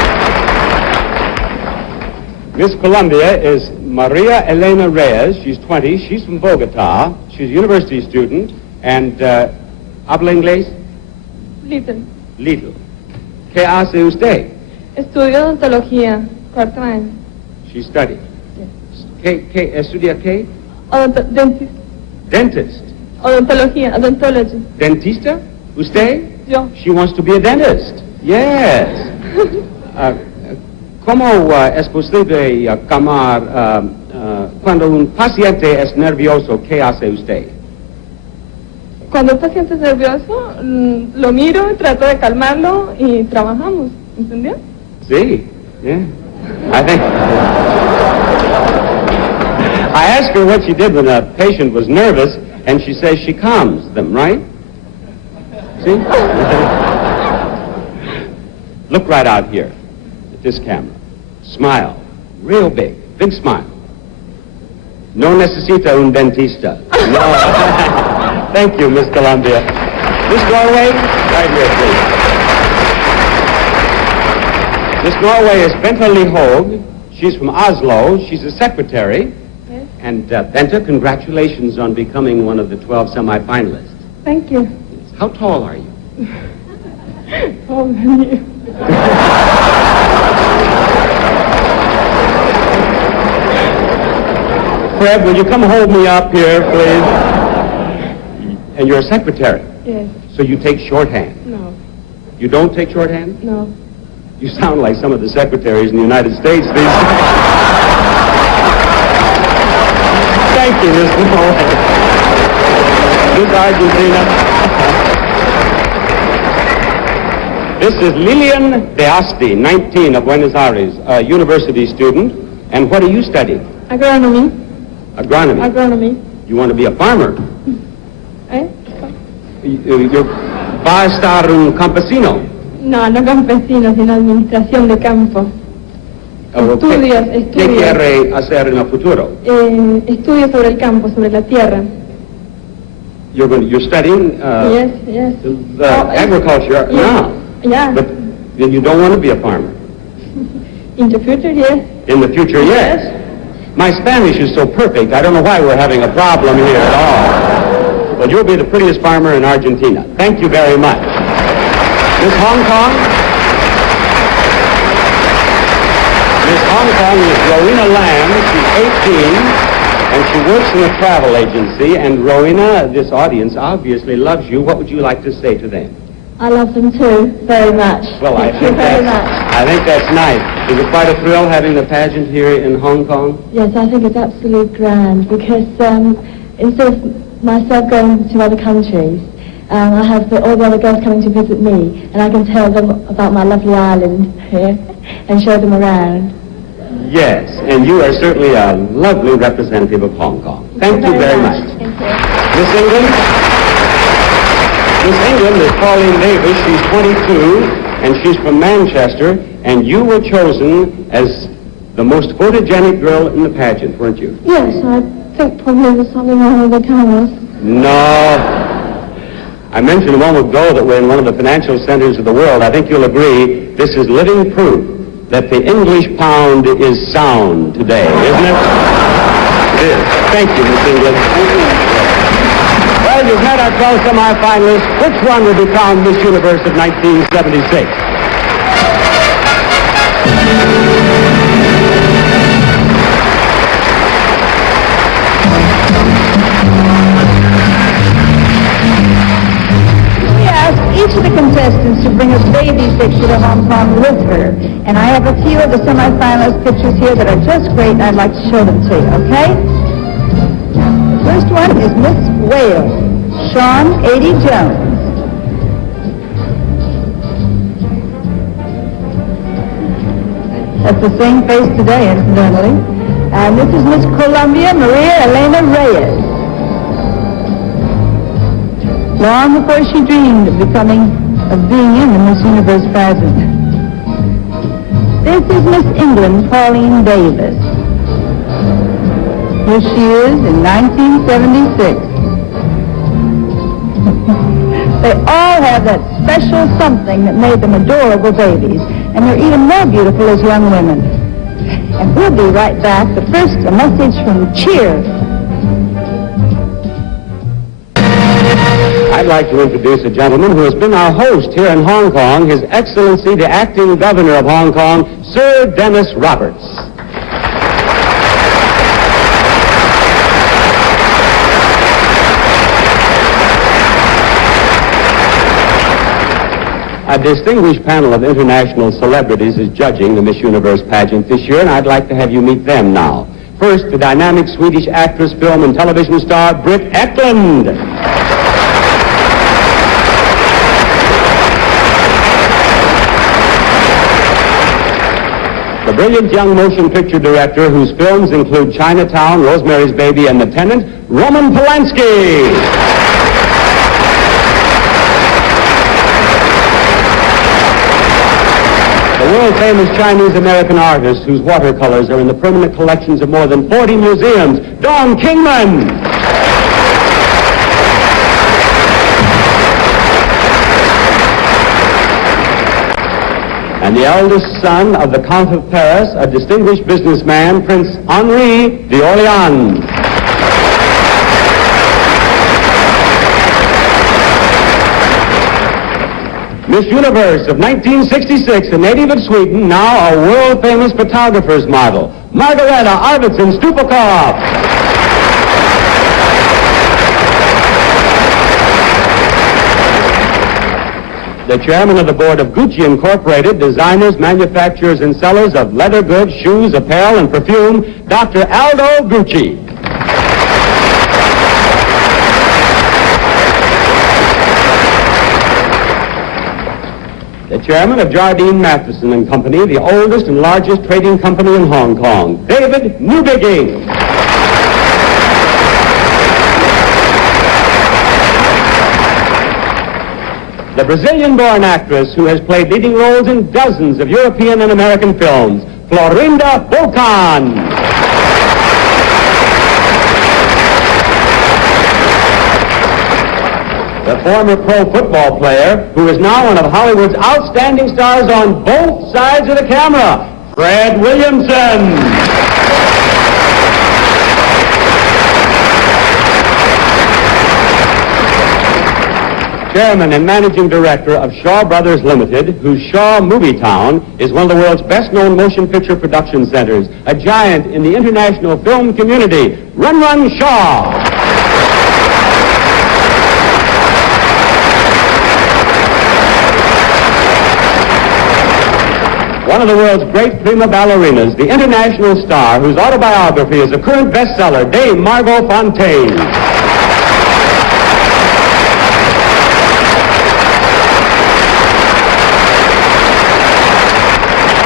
Miss Columbia is Maria Elena Reyes. She's 20. She's from Bogota. She's a university student. And habla inglés? Little. Little. ¿Qué hace usted? Estudio odontología, cuarto año. She studied. ¿Qué estudia qué? Dentist. Dentist. Odontología, odontology. Dentista? ¿Usted? Yo. She wants to be a dentist. Yes. ¿Cómo es posible cuando un paciente es nervioso? ¿Qué hace usted? Cuando el paciente es nervioso, lo miro, trato de calmarlo y trabajamos. ¿Entendió? Sí. Yeah. I think. I asked her what she did when a patient was nervous, and she says she calms them, right? See? Look right out here at this camera. Smile. Real big. Big smile. No necesita un dentista. No. Thank you, Miss Columbia. Miss Norway, right here, please. Miss Norway is Bente Lee Hoag. She's from Oslo. She's a secretary. Yes. And Bente, congratulations on becoming one of the 12 semifinalists. Thank you. How tall are you? Taller than you. Fred, will you come hold me up here, please? And you're a secretary, Yes. so you take shorthand. No. You don't take shorthand? No. You sound like some of the secretaries in the United States these days. Thank you, Miss Norway. Miss Argentina. This is Lilian de Asti, 19, of Buenos Aires, a university student. And what are you studying? Agronomy. Agronomy. Agronomy. You want to be a farmer. ¿Eh? You va a estar un campesino. No, no campesino, sino administración de campo. Estudios. ¿Qué quiere hacer en el futuro? Estudios sobre el campo, sobre la tierra. You're studying Yes, yes. agriculture Yeah. now. Yeah. But then you don't want to be a farmer. In the future, yes. In the future, yes. My Spanish is so perfect, I don't know why we're having a problem here at all. But you'll be the prettiest farmer in Argentina. Thank you very much. Miss Hong Kong? Miss Hong Kong is Rowena Lamb. She's 18, and she works in a travel agency. And Rowena, this audience obviously loves you. What would you like to say to them? I love them too, very much. Well, Thank you very much. I think that's nice. Is it quite a thrill having the pageant here in Hong Kong? Yes, I think it's absolutely grand because instead of myself going to other countries, I have all the other girls coming to visit me, and I can tell them about my lovely island here and show them around. Yes, and you are certainly a lovely representative of Hong Kong. Thank you very much. Thank you. Miss England? Miss England is Pauline Davis. She's 22, and she's from Manchester, and you were chosen as the most photogenic girl in the pageant, weren't you? Yes, I think probably there's something wrong with the cameras. No. I mentioned a moment ago that we're in one of the financial centers of the world. I think you'll agree this is living proof that the English pound is sound today, isn't it? It is. Thank you, Miss England. Well, you've met our 12 semifinalists. Which one will be crowned Miss Universe of 1976? picture to Hong Kong with her. And I have a few of the semifinalist pictures here that are just great, and I'd like to show them to you, okay? The first one is Miss Wales, Sean 80 Jones. That's the same face today, incidentally. And this is Miss Columbia Maria Elena Reyes. Long before she dreamed of being in the Miss Universe pageant. This is Miss England Pauline Davis. Here she is in 1976. They all have that special something that made them adorable babies, and they're even more beautiful as young women. And we'll be right back, but first a message from Cheer. I'd like to introduce a gentleman who has been our host here in Hong Kong, His Excellency the Acting Governor of Hong Kong, Sir Dennis Roberts. A distinguished panel of international celebrities is judging the Miss Universe pageant this year, and I'd like to have you meet them now. First, the dynamic Swedish actress, film, and television star, Britt Eklund. The brilliant young motion picture director whose films include Chinatown, Rosemary's Baby, and The Tenant, Roman Polanski. The world-famous Chinese-American artist whose watercolors are in the permanent collections of more than 40 museums, Don Kingman. And the eldest son of the Count of Paris, a distinguished businessman, Prince Henri d'Orléans. Miss Universe of 1966, a native of Sweden, now a world-famous photographer's model, Margareta Arvidsson Stupakov. The chairman of the board of Gucci Incorporated, designers, manufacturers, and sellers of leather goods, shoes, apparel, and perfume, Dr. Aldo Gucci. The chairman of Jardine Matheson and Company, the oldest and largest trading company in Hong Kong, David Newbiging. The Brazilian-born actress who has played leading roles in dozens of European and American films, Florinda Bolkan. The former pro football player who is now one of Hollywood's outstanding stars on both sides of the camera, Fred Williamson. Chairman and managing director of Shaw Brothers Limited, whose Shaw Movie Town is one of the world's best-known motion picture production centers, a giant in the international film community, Run Run Shaw. One of the world's great prima ballerinas, the international star whose autobiography is a current bestseller, Dame Margot Fontaine.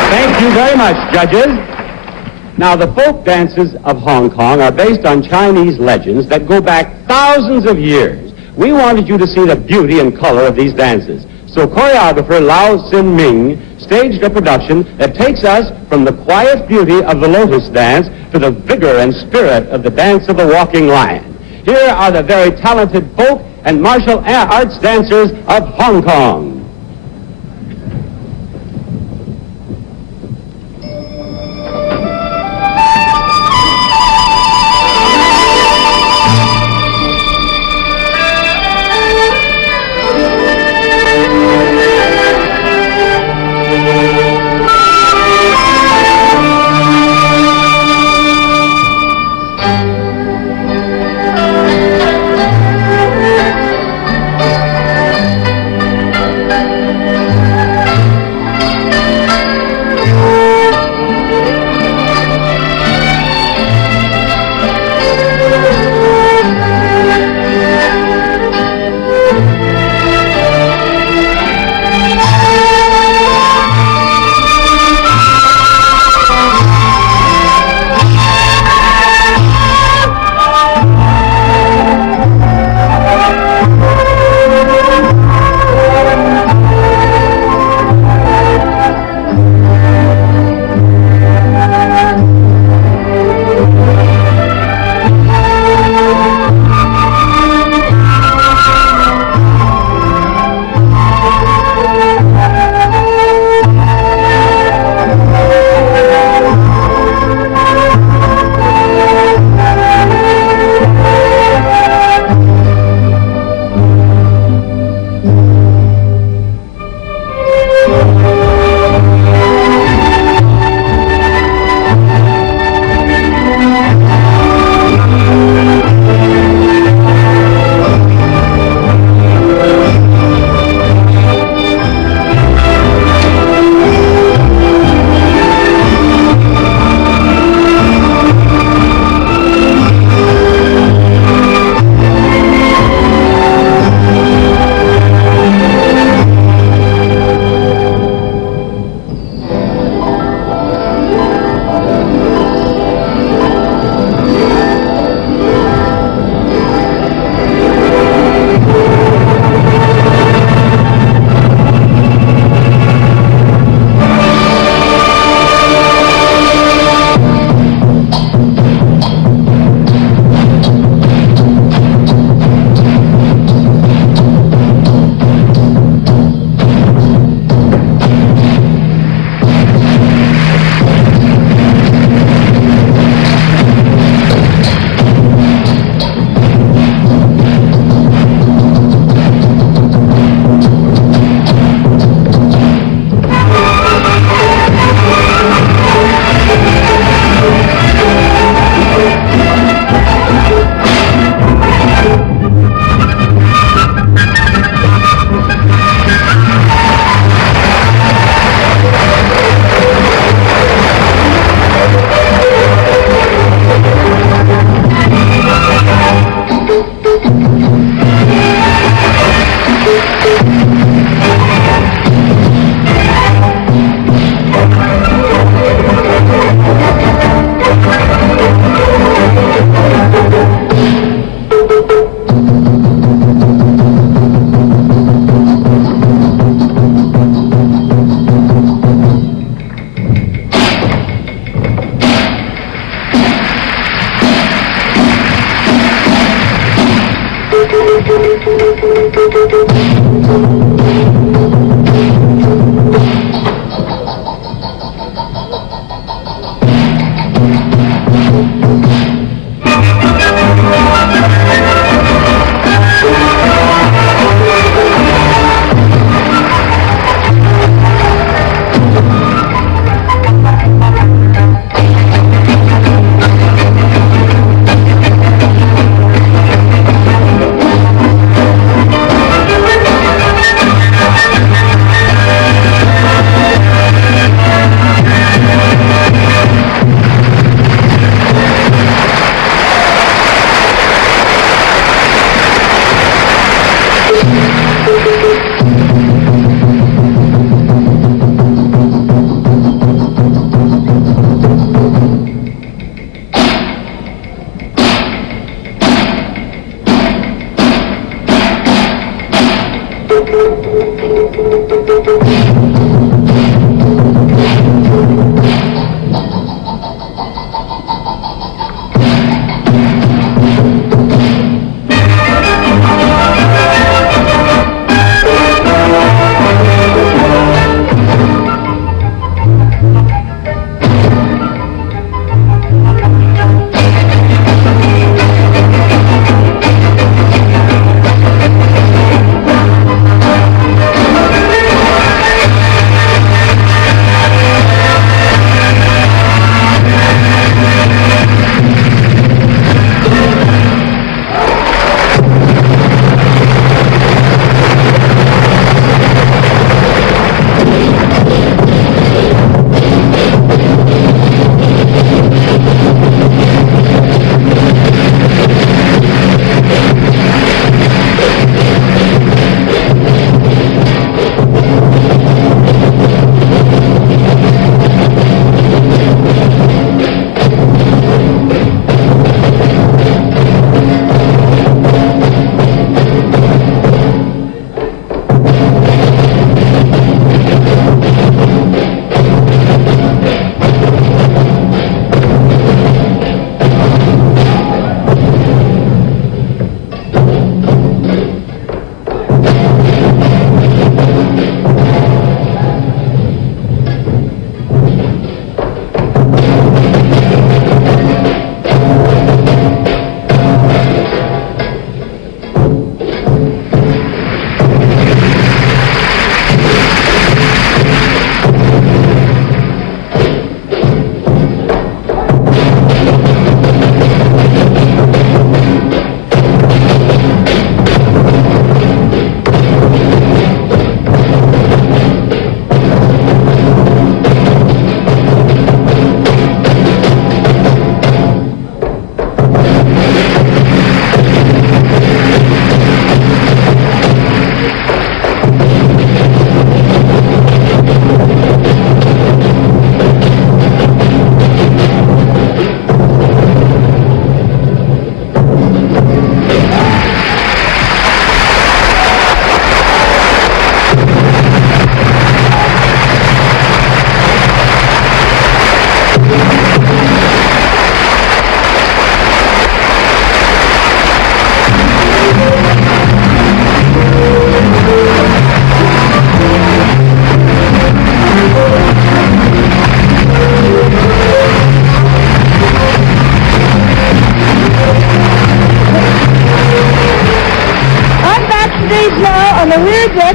Thank you very much, judges. Now, the folk dances of Hong Kong are based on Chinese legends that go back thousands of years. We wanted you to see the beauty and color of these dances. So choreographer Lau Sin Ming staged a production that takes us from the quiet beauty of the lotus dance to the vigor and spirit of the dance of the walking lion. Here are the very talented folk and martial arts dancers of Hong Kong.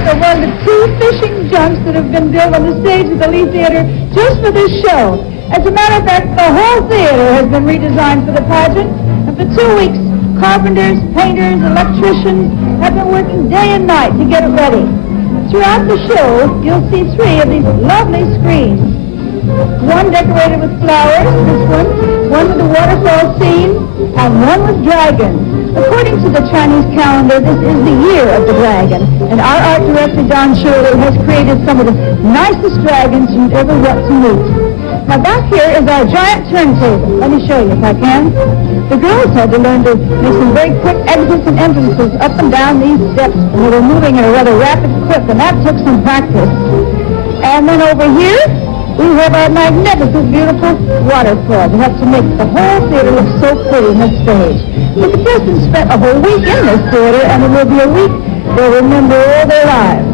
of one of the two fishing junks that have been built on the stage of the Lee Theater just for this show. As a matter of fact, the whole theater has been redesigned for the pageant, and for 2 weeks, carpenters, painters, electricians have been working day and night to get it ready. Throughout the show, you'll see 3 of these lovely screens. One decorated with flowers, this one with a waterfall scene, and one with dragons. According to the Chinese calendar, this is the year of the dragon, and our art director, Don Shirley, has created some of the nicest dragons you'd ever want to meet. Now back here is our giant turntable. Let me show you if I can. The girls had to learn to make some very quick exits and entrances up and down these steps, and they were moving at a rather rapid clip, and that took some practice. And then over here, we have our magnificent, beautiful waterfall. We have to make the whole theater look so pretty on this stage. The contestants spent a whole week in this theater, and it will be a week they'll remember all their lives.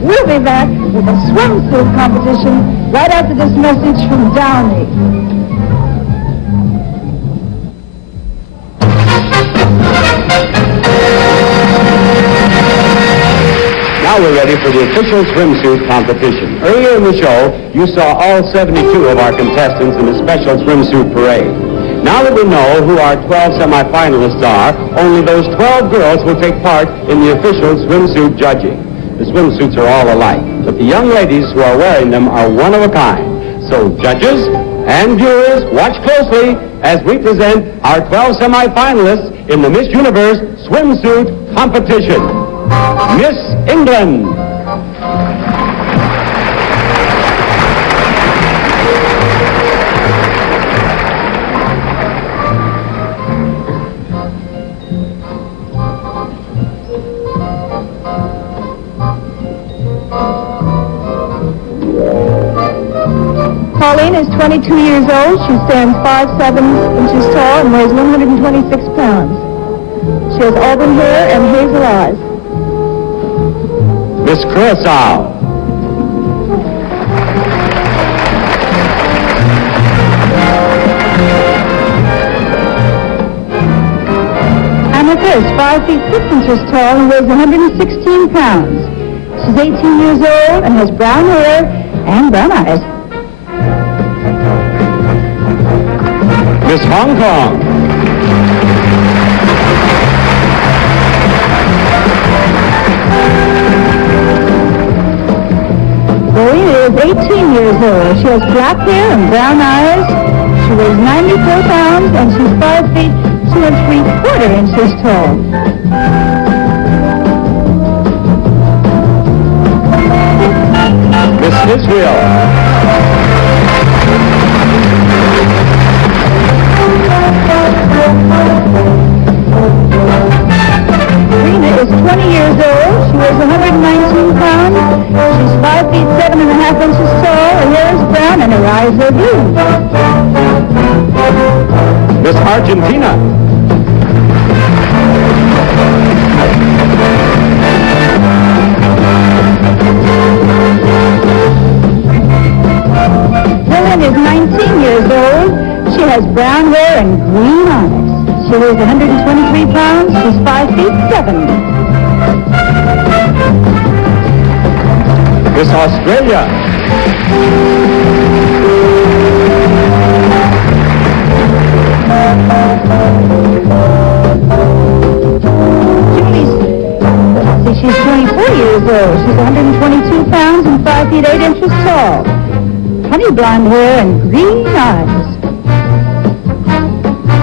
We'll be back with a swimsuit competition right after this message from Downey. Now we're ready for the official swimsuit competition. Earlier in the show, you saw all 72 of our contestants in the special swimsuit parade. Now that we know who our 12 semifinalists are, only those 12 girls will take part in the official swimsuit judging. The swimsuits are all alike, but the young ladies who are wearing them are one of a kind. So judges and viewers, watch closely as we present our 12 semifinalists in the Miss Universe swimsuit competition. Miss England. Pauline is 22 years old. She stands 5'7" inches tall and weighs 126 pounds. She has auburn hair and hazel eyes. Miss Curacao. Amethyst, 5 feet 6 inches tall and weighs 116 pounds. She's 18 years old and has brown hair and brown eyes. Miss Hong Kong. Lorena is 18 years old. She has black hair and brown eyes. She weighs 94 pounds and she's 5 feet 2 3/4 inches tall. Miss Israel. Rena is 20 years old. She weighs 119 pounds. She's 5 feet 7.5 inches tall. Her hair is brown and her eyes are blue. Miss Argentina. Helen is 19 years old. She has brown hair and green eyes. She weighs 123 pounds. She's 5 feet 7. Miss Australia. She's 24 years old. She's 122 pounds and 5 feet 8 inches tall. Honey blonde hair and green eyes.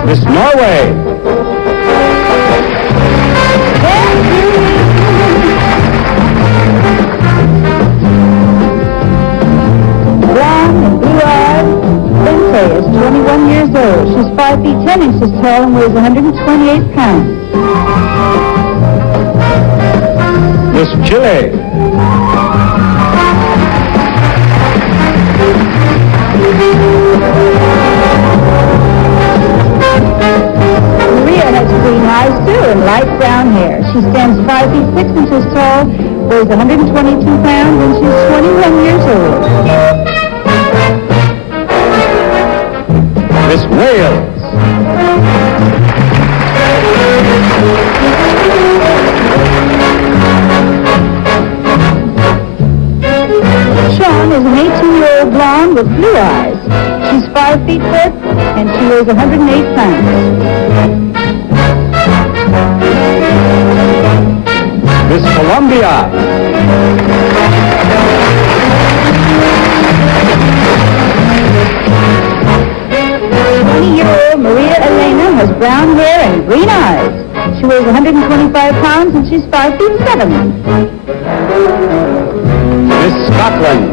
Miss Norway. Blonde and blue eyes. Lindsay is 21 years old. She's 5 feet 10 inches tall and weighs 128 pounds. Miss Chile. Maria has green eyes too and light brown hair. She stands 5 feet 6 inches tall, weighs 122 pounds, and she's 21 years old. Miss Wales. Sean is an 18-year-old blonde with blue eyes. She's 5 feet 4 and she weighs 108 pounds. Miss Colombia. 20-year-old Maria Elena has brown hair and green eyes. She weighs 125 pounds and she's 5 feet 7. Miss Scotland.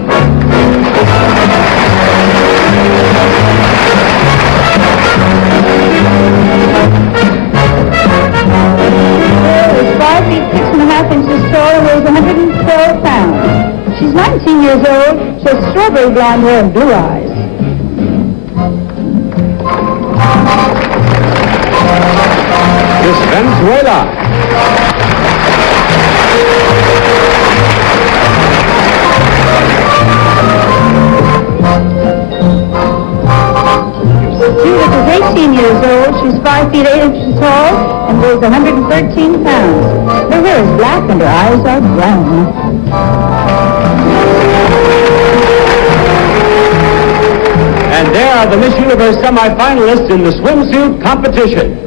Sarah is 5 feet 6.5 inches tall and weighs 112 pounds. She's 19 years old. She has strawberry blonde hair and blue eyes. Miss Venezuela. 18 years old. She's 5 feet 8 inches tall and weighs 113 pounds. Her hair is black and her eyes are brown. And there are the Miss Universe semifinalists in the swimsuit competition.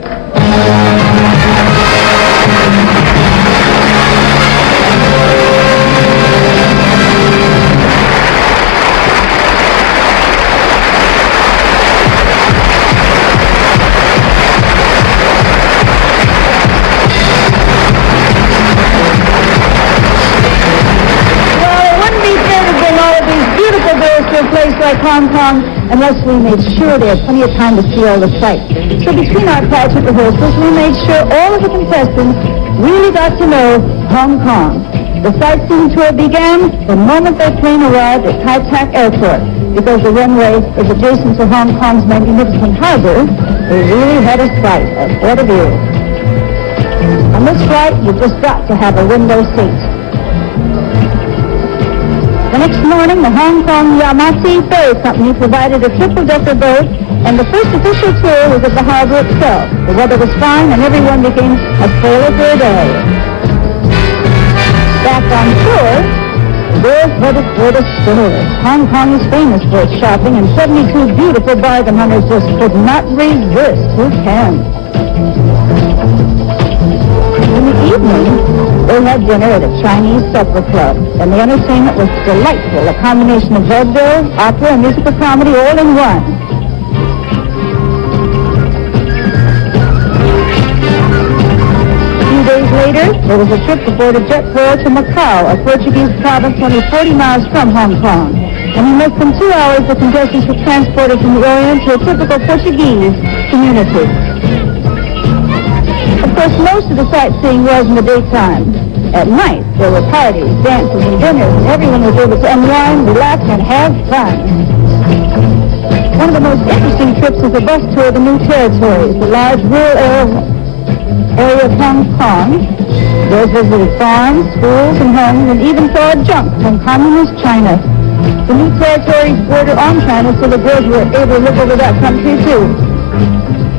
To a place like Hong Kong unless we made sure they had plenty of time to see all the sights. So between our pageant rehearsals, we made sure all of the contestants really got to know Hong Kong. The sightseeing tour began the moment their plane arrived at Kai Tak Airport. Because the runway is adjacent to Hong Kong's magnificent harbor, they really had a sight of what a view. On this flight, you've just got to have a window seat. The next morning, the Hong Kong Yamasi Ferry Company provided a triple-decker boat, and the first official tour was at the harbor itself. The weather was fine, and everyone became a sailor for a day. Back on shore, the girls headed for the stores. Hong Kong is famous for its shopping, and 72 beautiful bargain hunters just could not resist. Who can? In the evening, they had dinner at a Chinese supper club, and the entertainment was delightful, a combination of vaudeville, opera, and musical comedy all in one. A few days later, there was a trip aboard a jet carrier to Macau, a Portuguese province only 40 miles from Hong Kong. And in less than 2 hours, the contestants were transported from the Orient to a typical Portuguese community. Of course, most of the sightseeing was in the daytime. At night, there were parties, dances, and dinners, and everyone was able to unwind, relax, and have fun. One of the most interesting trips is the bus tour of the New Territories, the large rural area of Hong Kong. Those visited farms, schools, and homes, and even saw a junk from communist China. The New Territories border on China, so the girls were able to live over that country, too.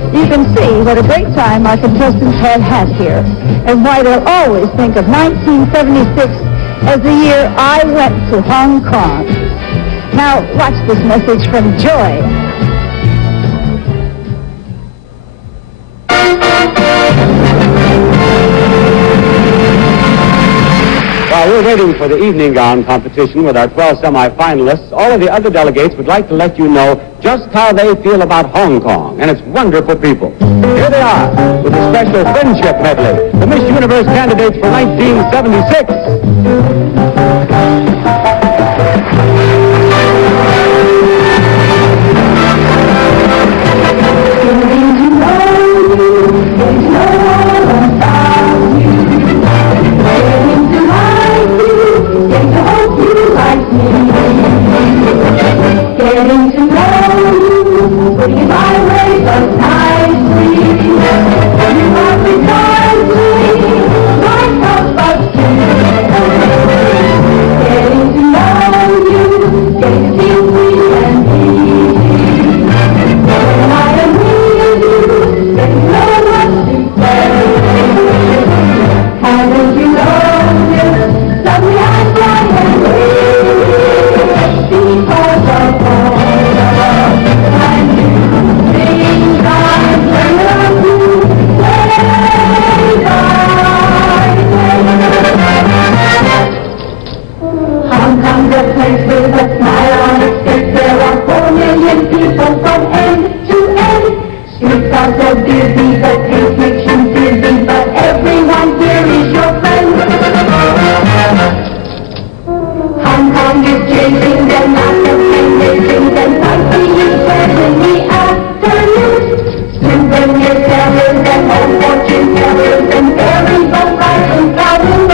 You can see what a great time our contestants have had here, and why they'll always think of 1976 as the year I went to Hong Kong. Now, watch this message from Joy. While we're waiting for the evening gown competition with our 12 semifinalists, all of the other delegates would like to let you know just how they feel about Hong Kong and its wonderful people. Here they are with a special friendship medley, the Miss Universe candidates for 1976. Getting to know you, putting my way but nicely. You are precisely like a buzzing. Getting to know you, getting to feel free and easy. When I am with you, getting to know what to say. Haven't you noticed? Suddenly I fly and leave because of all and new things I've learned to day by day. Hong Kong's a place with a smile on its face. There are 4 million people from end to end. Streets are so busy, the pace makes you dizzy, but everyone here is your friend. Hong Kong is chasing them out of amazing and sightseeing fares in the afternoon. Souvenir sellers and old fortune tellers and ferry boat rides and gardens.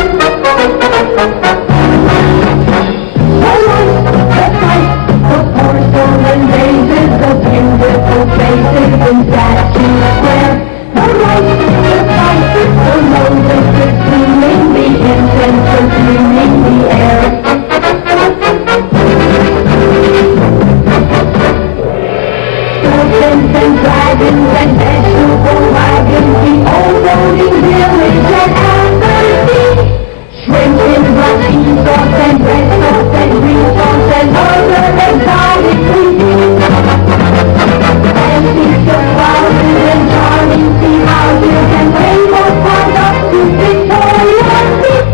The lights, the porcelain vases, the beautiful faces in Statue Square. The lights, the spices, the lotuses gleaming, the incense perfuming the air. Serpents and dragons the old rolling village at Aberdeen. Shrimp and black cheese sauce and red sauce and green sauce and other exotic cuisine. Antique flowers and charming tea houses and rainbow products to Victoria Street.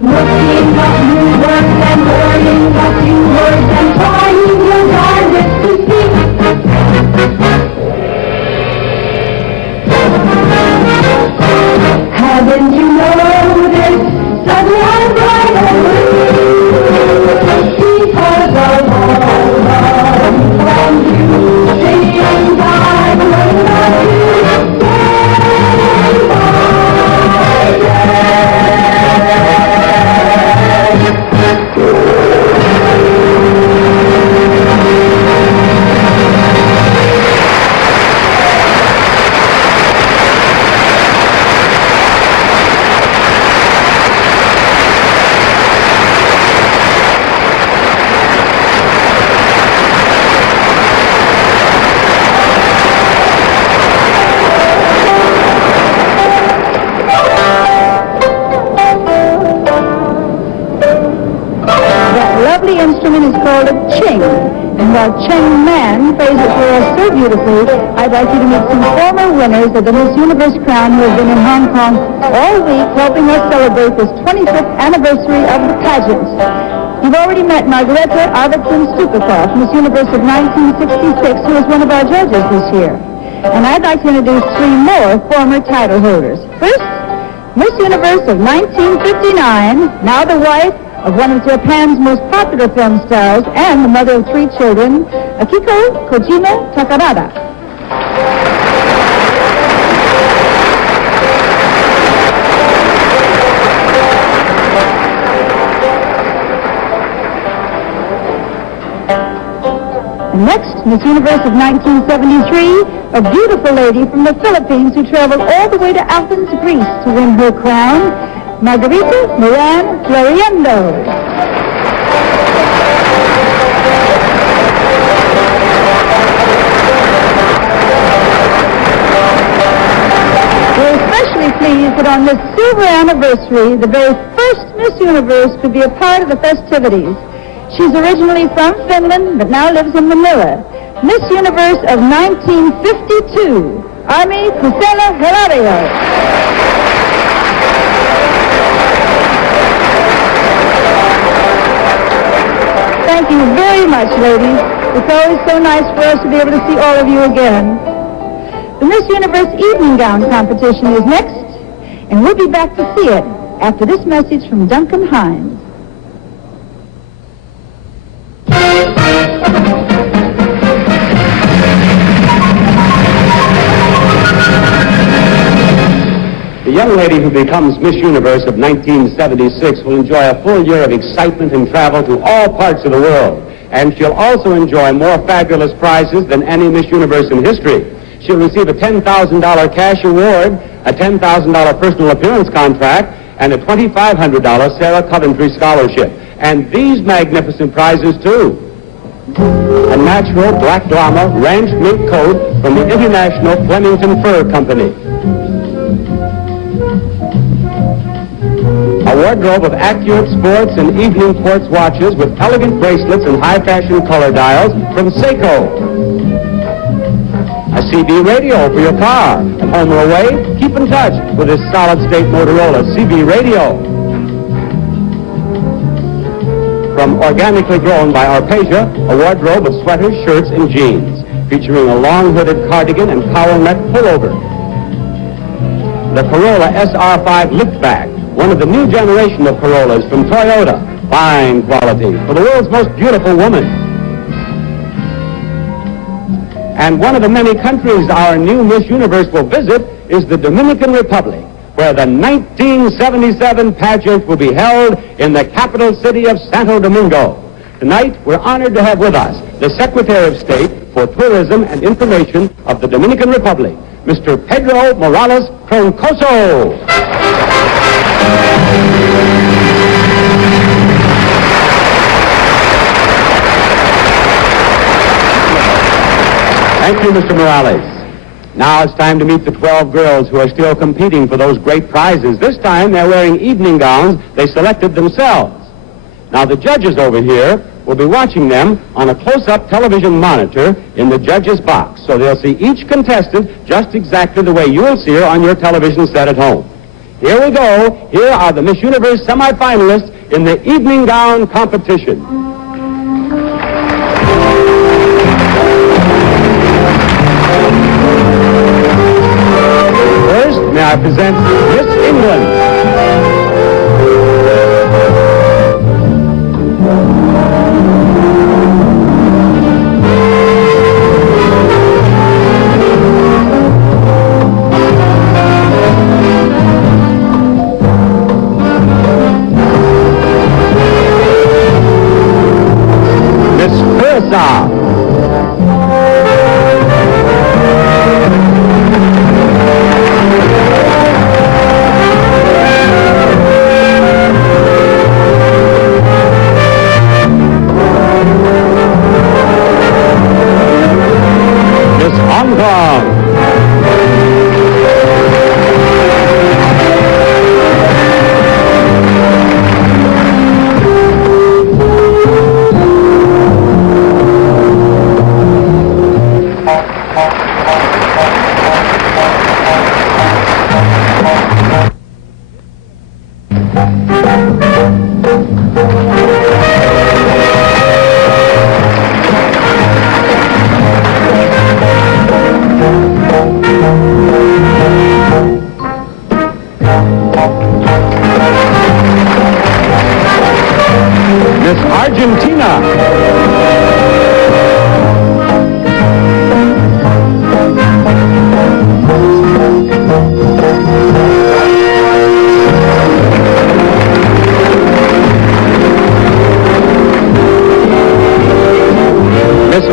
Looking up new words and learning a few words and trying your darndest to speak. Haven't you noticed suddenly I'm bright and blue? Because of all love from you, singing I'm running on you day by instrument is called a ching, and while Cheng Man plays it for us so beautifully, I'd like you to meet some former winners of the Miss Universe crown who have been in Hong Kong all week helping us celebrate this 25th anniversary of the pageant. You've already met Margareta Arvidsson-Stupikoff, Miss Universe of 1966, who is one of our judges this year. And I'd like to introduce three more former title holders. First, Miss Universe of 1959, now the wife of one of Japan's most popular film stars and the mother of three children, Akiko Kojima Takarada. And next, Miss Universe of 1973, a beautiful lady from the Philippines who traveled all the way to Athens, Greece to win her crown, Margarita Moran Floriendo. We're especially pleased that on this silver anniversary, the very first Miss Universe could be a part of the festivities. She's originally from Finland, but now lives in Manila. Miss Universe of 1952, Army Kusela Hilario. Thank you very much, ladies. It's always so nice for us to be able to see all of you again. The Miss Universe evening gown competition is next, and we'll be back to see it after this message from Duncan Hines. The young lady who becomes Miss Universe of 1976 will enjoy a full year of excitement and travel to all parts of the world. And she'll also enjoy more fabulous prizes than any Miss Universe in history. She'll receive a $10,000 cash award, a $10,000 personal appearance contract, and a $2,500 Sarah Coventry scholarship. And these magnificent prizes, too. A natural black llama ranch mink coat from the International Flemington Fur Company. A wardrobe of accurate sports and evening quartz watches with elegant bracelets and high-fashion color dials from Seiko. A CB radio for your car. At home or away, keep in touch with this solid-state Motorola CB radio. From Organically Grown by Arpesia, a wardrobe of sweaters, shirts, and jeans, featuring a long-hooded cardigan and cowl neck pullover. The Corolla SR5 liftback, one of the new generation of Corollas from Toyota. Fine quality for the world's most beautiful woman. And one of the many countries our new Miss Universe will visit is the Dominican Republic, where the 1977 pageant will be held in the capital city of Santo Domingo. Tonight, we're honored to have with us the Secretary of State for Tourism and Information of the Dominican Republic, Mr. Pedro Morales Troncoso. Thank you, Mr. Morales. Now it's time to meet the 12 girls who are still competing for those great prizes. This time they're wearing evening gowns they selected themselves. Now the judges over here will be watching them on a close-up television monitor in the judges' box. So they'll see each contestant just exactly the way you'll see her on your television set at home. Here we go. Here are the Miss Universe semifinalists in the evening gown competition. First, may I present Miss England.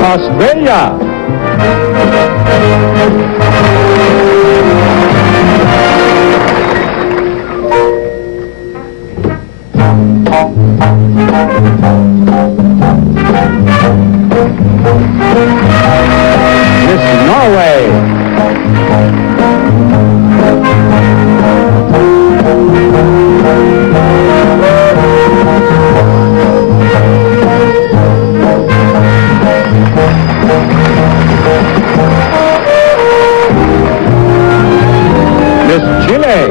Australia. Miss Norway. Miss Chile.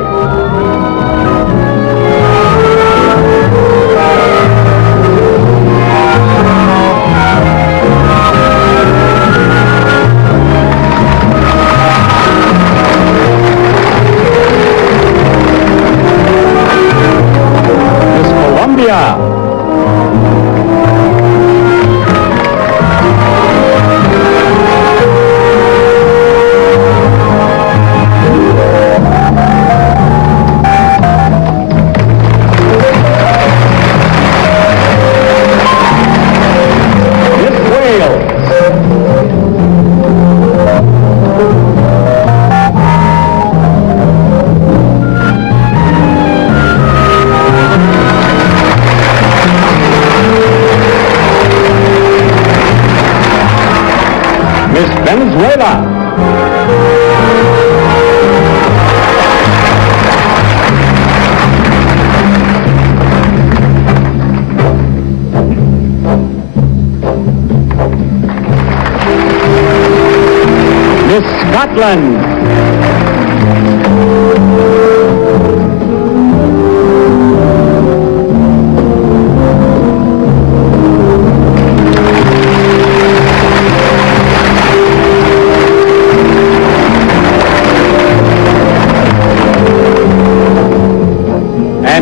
Miss Colombia. Venezuela. Miss Scotland.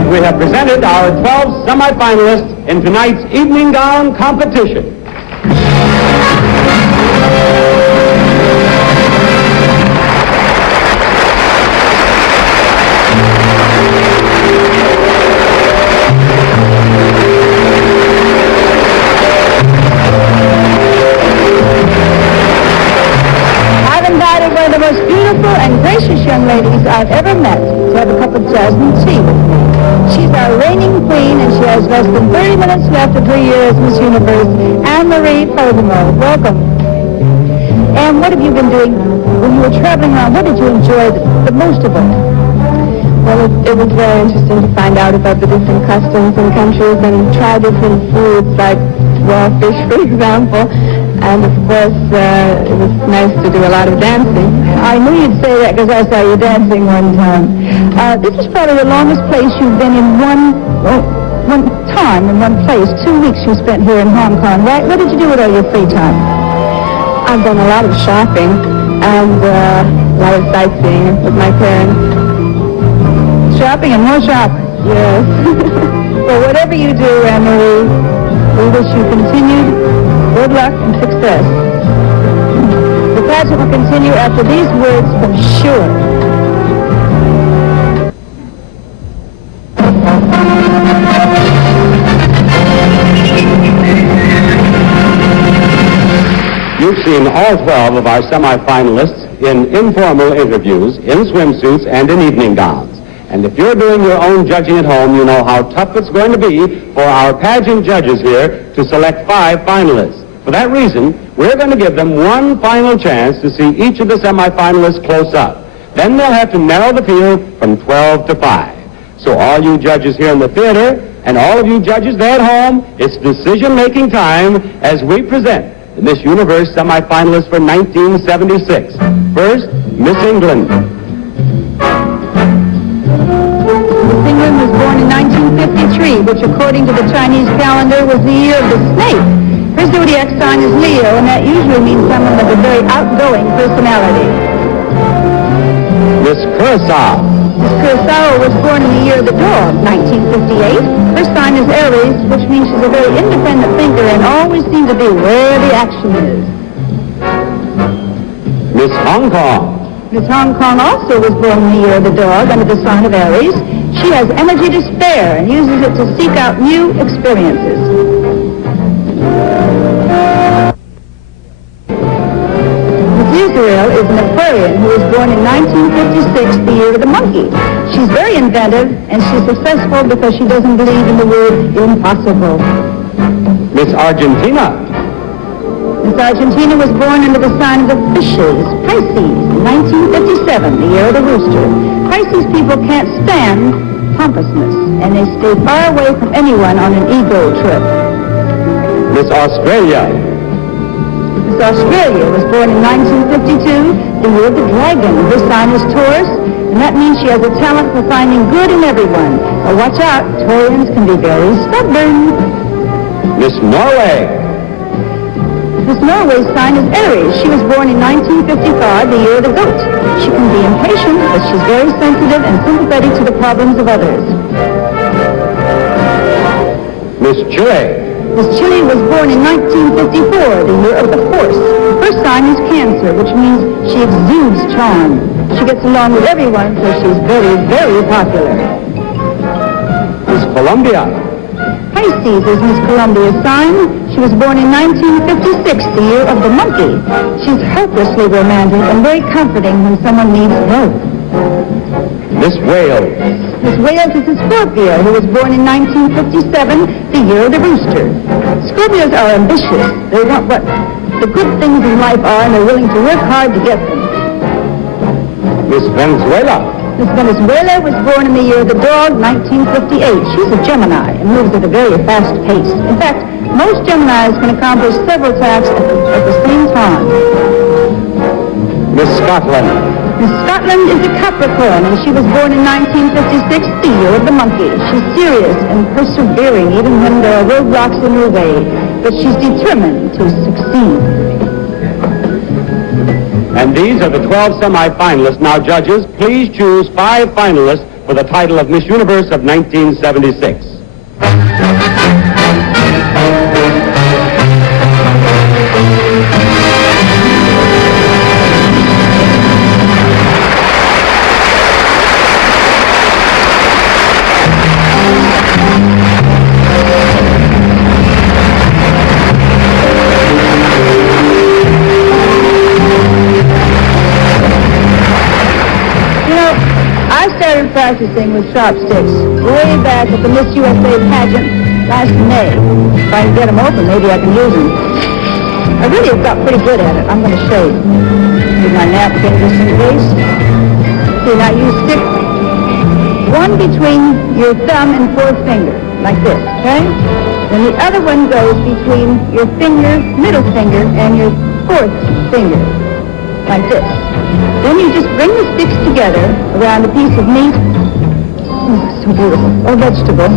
We have presented our 12 semifinalists in tonight's evening gown competition. I've invited one of the most beautiful and gracious young ladies I've ever met to have a cup of jasmine tea with me. She's our reigning queen, and she has less than 30 minutes left of her year as Miss Universe, Anne-Marie Podemo. Welcome. And what have you been doing when you were traveling around? What did you enjoy the most of all? Well, it was very interesting to find out about the different customs and countries and try different foods like raw fish, for example. And of course, it was nice to do a lot of dancing. I knew you'd say that because I saw you dancing one time. This is probably the longest place you've been in one time, in one place. 2 weeks you spent here in Hong Kong, right? What did you do with all your free time? I've done a lot of shopping and a lot of sightseeing with my parents. Shopping and more shopping. Yes. Well, whatever you do, Anne-Marie, we wish you continued good luck and success. The pageant will continue after these words from Sure. You've seen all 12 of our semifinalists in informal interviews, in swimsuits, and in evening gowns. And if you're doing your own judging at home, you know how tough it's going to be for our pageant judges here to select 5 finalists. For that reason, we're going to give them one final chance to see each of the semifinalists close up. Then they'll have to narrow the field from 12 to 5. So all you judges here in the theater and all of you judges there at home, it's decision-making time as we present the Miss Universe semifinalists for 1976. First, Miss England. Miss England was born in 1953, which according to the Chinese calendar was the year of the snake. Her zodiac sign is Leo, and that usually means someone with a very outgoing personality. Miss Curacao. Miss Curacao was born in the year of the dog, 1958. Her sign is Aries, which means she's a very independent thinker and always seems to be where the action is. Miss Hong Kong. Miss Hong Kong also was born in the year of the dog under the sign of Aries. She has energy to spare and uses it to seek out new experiences. Israel is an Aquarian who was born in 1956, the year of the monkey. She's very inventive, and she's successful because she doesn't believe in the word impossible. Miss Argentina. Miss Argentina was born under the sign of the fishes, Pisces, in 1957, the year of the rooster. Pisces people can't stand pompousness, and they stay far away from anyone on an ego trip. Miss Australia. Miss Australia was born in 1952, the year of the dragon. Her sign is Taurus, and that means she has a talent for finding good in everyone. But watch out, Taurians can be very stubborn. Miss Norway. Miss Norway's sign is Aries. She was born in 1955, the year of the goat. She can be impatient, but she's very sensitive and sympathetic to the problems of others. Miss Chile. Miss Chile was born in 1954, the year of the horse. Her sign is Cancer, which means she exudes charm. She gets along with everyone, so she's very, very popular. Miss Colombia. Pisces is Miss Colombia's sign. She was born in 1956, the year of the monkey. She's hopelessly romantic and very comforting when someone needs help. Miss Wales. Miss Wales is a Scorpio who was born in 1957, the year of the rooster. Scorpios are ambitious. They want what the good things in life are, and they're willing to work hard to get them. Miss Venezuela. Miss Venezuela was born in the year of the dog, 1958. She's a Gemini and moves at a very fast pace. In fact, most Geminis can accomplish several tasks at the same time. Miss Scotland. Miss Scotland is a Capricorn, and she was born in 1956, the year of the monkey. She's serious and persevering even when there are roadblocks in her way, but she's determined to succeed. And these are the 12 semifinalists. Now, judges, please choose 5 finalists for the title of Miss Universe of 1976. Practicing with chopsticks way back at the Miss USA pageant last May. If I can get them open, maybe I can use them. I really have got pretty good at it. I'm going to show you. With my napkin just in case. See, now you stick one between your thumb and forefinger, like this, okay? Then the other one goes between your finger, middle finger, and your fourth finger, like this. Then you just bring the sticks together around a piece of meat. Oh, so beautiful. Or vegetable.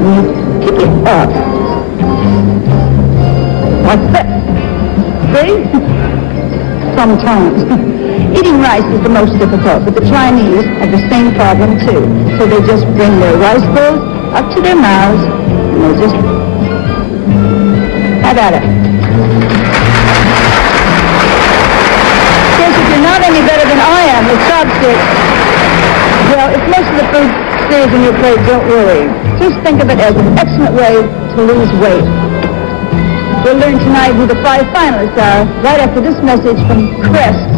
And you pick it up. Like this. See? Sometimes. Eating rice is the most difficult, but the Chinese have the same problem too. So they just bring their rice bowls up to their mouths, and they just have at it. Of course, if you're not any better than I am with chopsticks, well, if most of the food stays in your plate, don't worry. Just think of it as an excellent way to lose weight. We'll learn tonight who the 5 finalists are right after this message from Crest.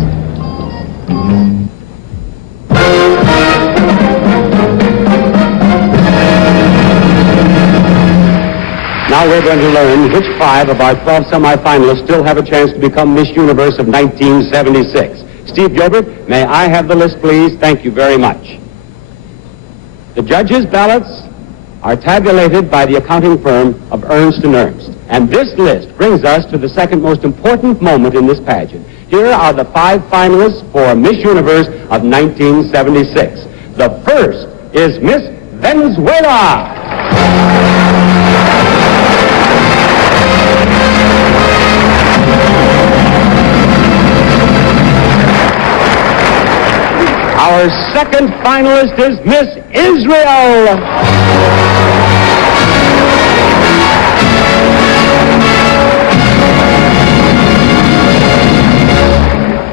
Now we're going to learn which 5 of our 12 semifinalists still have a chance to become Miss Universe of 1976. Steve Gilbert, may I have the list, please? Thank you very much. The judges' ballots are tabulated by the accounting firm of Ernst & Ernst. And this list brings us to the second most important moment in this pageant. Here are the 5 finalists for Miss Universe of 1976. The first is Miss Venezuela. Our second finalist is Miss Israel.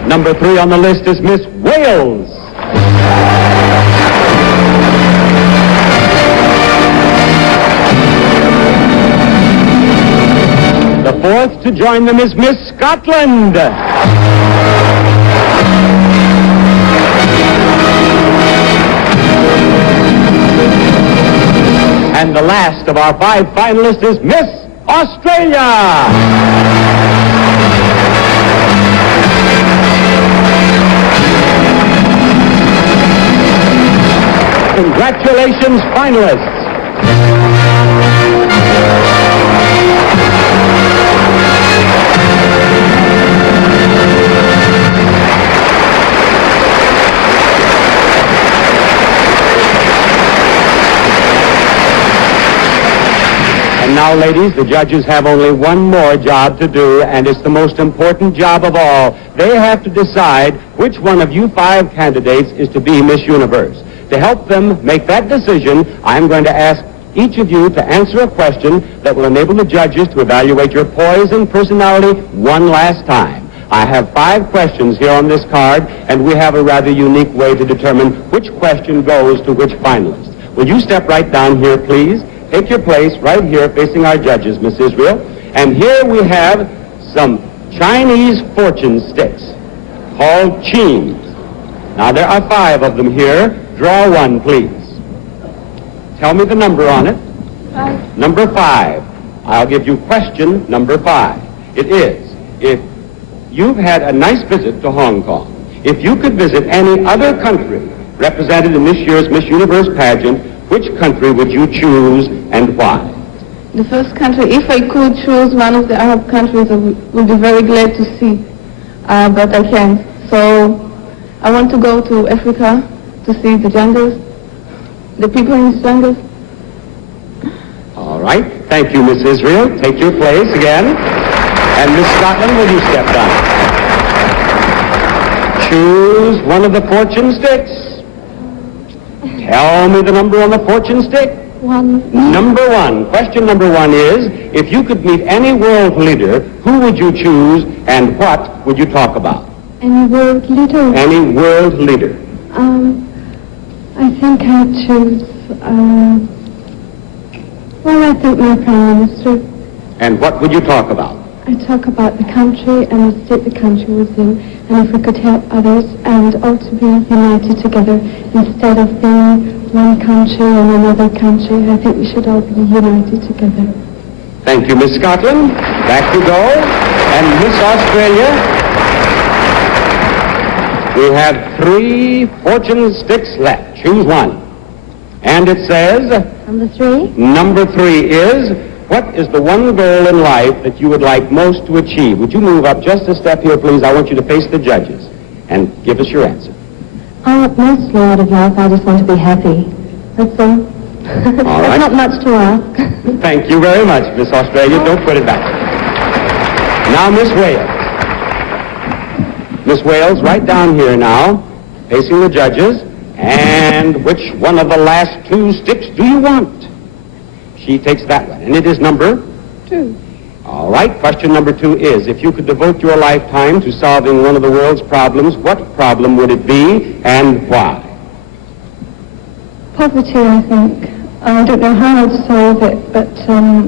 Number 3 on the list is Miss Wales. The 4th to join them is Miss Scotland. And the last of our 5 finalists is Miss Australia. Congratulations, finalists. And now, ladies, the judges have only one more job to do, and it's the most important job of all. They have to decide which one of you 5 candidates is to be Miss Universe. To help them make that decision, I'm going to ask each of you to answer a question that will enable the judges to evaluate your poise and personality one last time. I have 5 questions here on this card, and we have a rather unique way to determine which question goes to which finalist. Will you step right down here, please? Take your place right here facing our judges, Miss Israel. And here we have some Chinese fortune sticks called cheens. Now, there are 5 of them here. Draw one, please. Tell me the number on it. 5. Number 5. I'll give you question number 5. It is, if you've had a nice visit to Hong Kong, if you could visit any other country represented in this year's Miss Universe pageant, which country would you choose and why? The first country, if I could choose one of the Arab countries, I would be very glad to see, but I can't. So I want to go to Africa to see the jungles, the people in the jungles. All right. Thank you, Miss Israel. Take your place again. And Miss Scotland, will you step down? Choose one of the fortune sticks. Tell me the number on the fortune stick. 1. Number 1. Question number 1 is, if you could meet any world leader, who would you choose and what would you talk about? Any world leader? Any world leader. I think I'd choose, I think my Prime Minister. And what would you talk about? I'd talk about the country and the state the country was in, and if we could help others and all to be united together instead of being one country and another country. I think we should all be united together. Thank you, Miss Scotland. Back you go. And Miss Australia, we have 3 fortune sticks left. Choose one. And it says, Number 3. number 3 is, what is the one goal in life that you would like most to achieve? Would you move up just a step here, please? I want you to face the judges and give us your answer. Mostly out of life, I just want to be happy. That's all. All right. That's not much to ask. Thank you very much, Miss Australia. Don't put it back. Now, Miss Wales. Miss Wales, right down here now, facing the judges. And which one of the last 2 sticks do you want? She takes that one. And it is number 2. All right. Question number 2 is, if you could devote your lifetime to solving one of the world's problems, what problem would it be and why? Poverty, I think. I don't know how I'd solve it, but I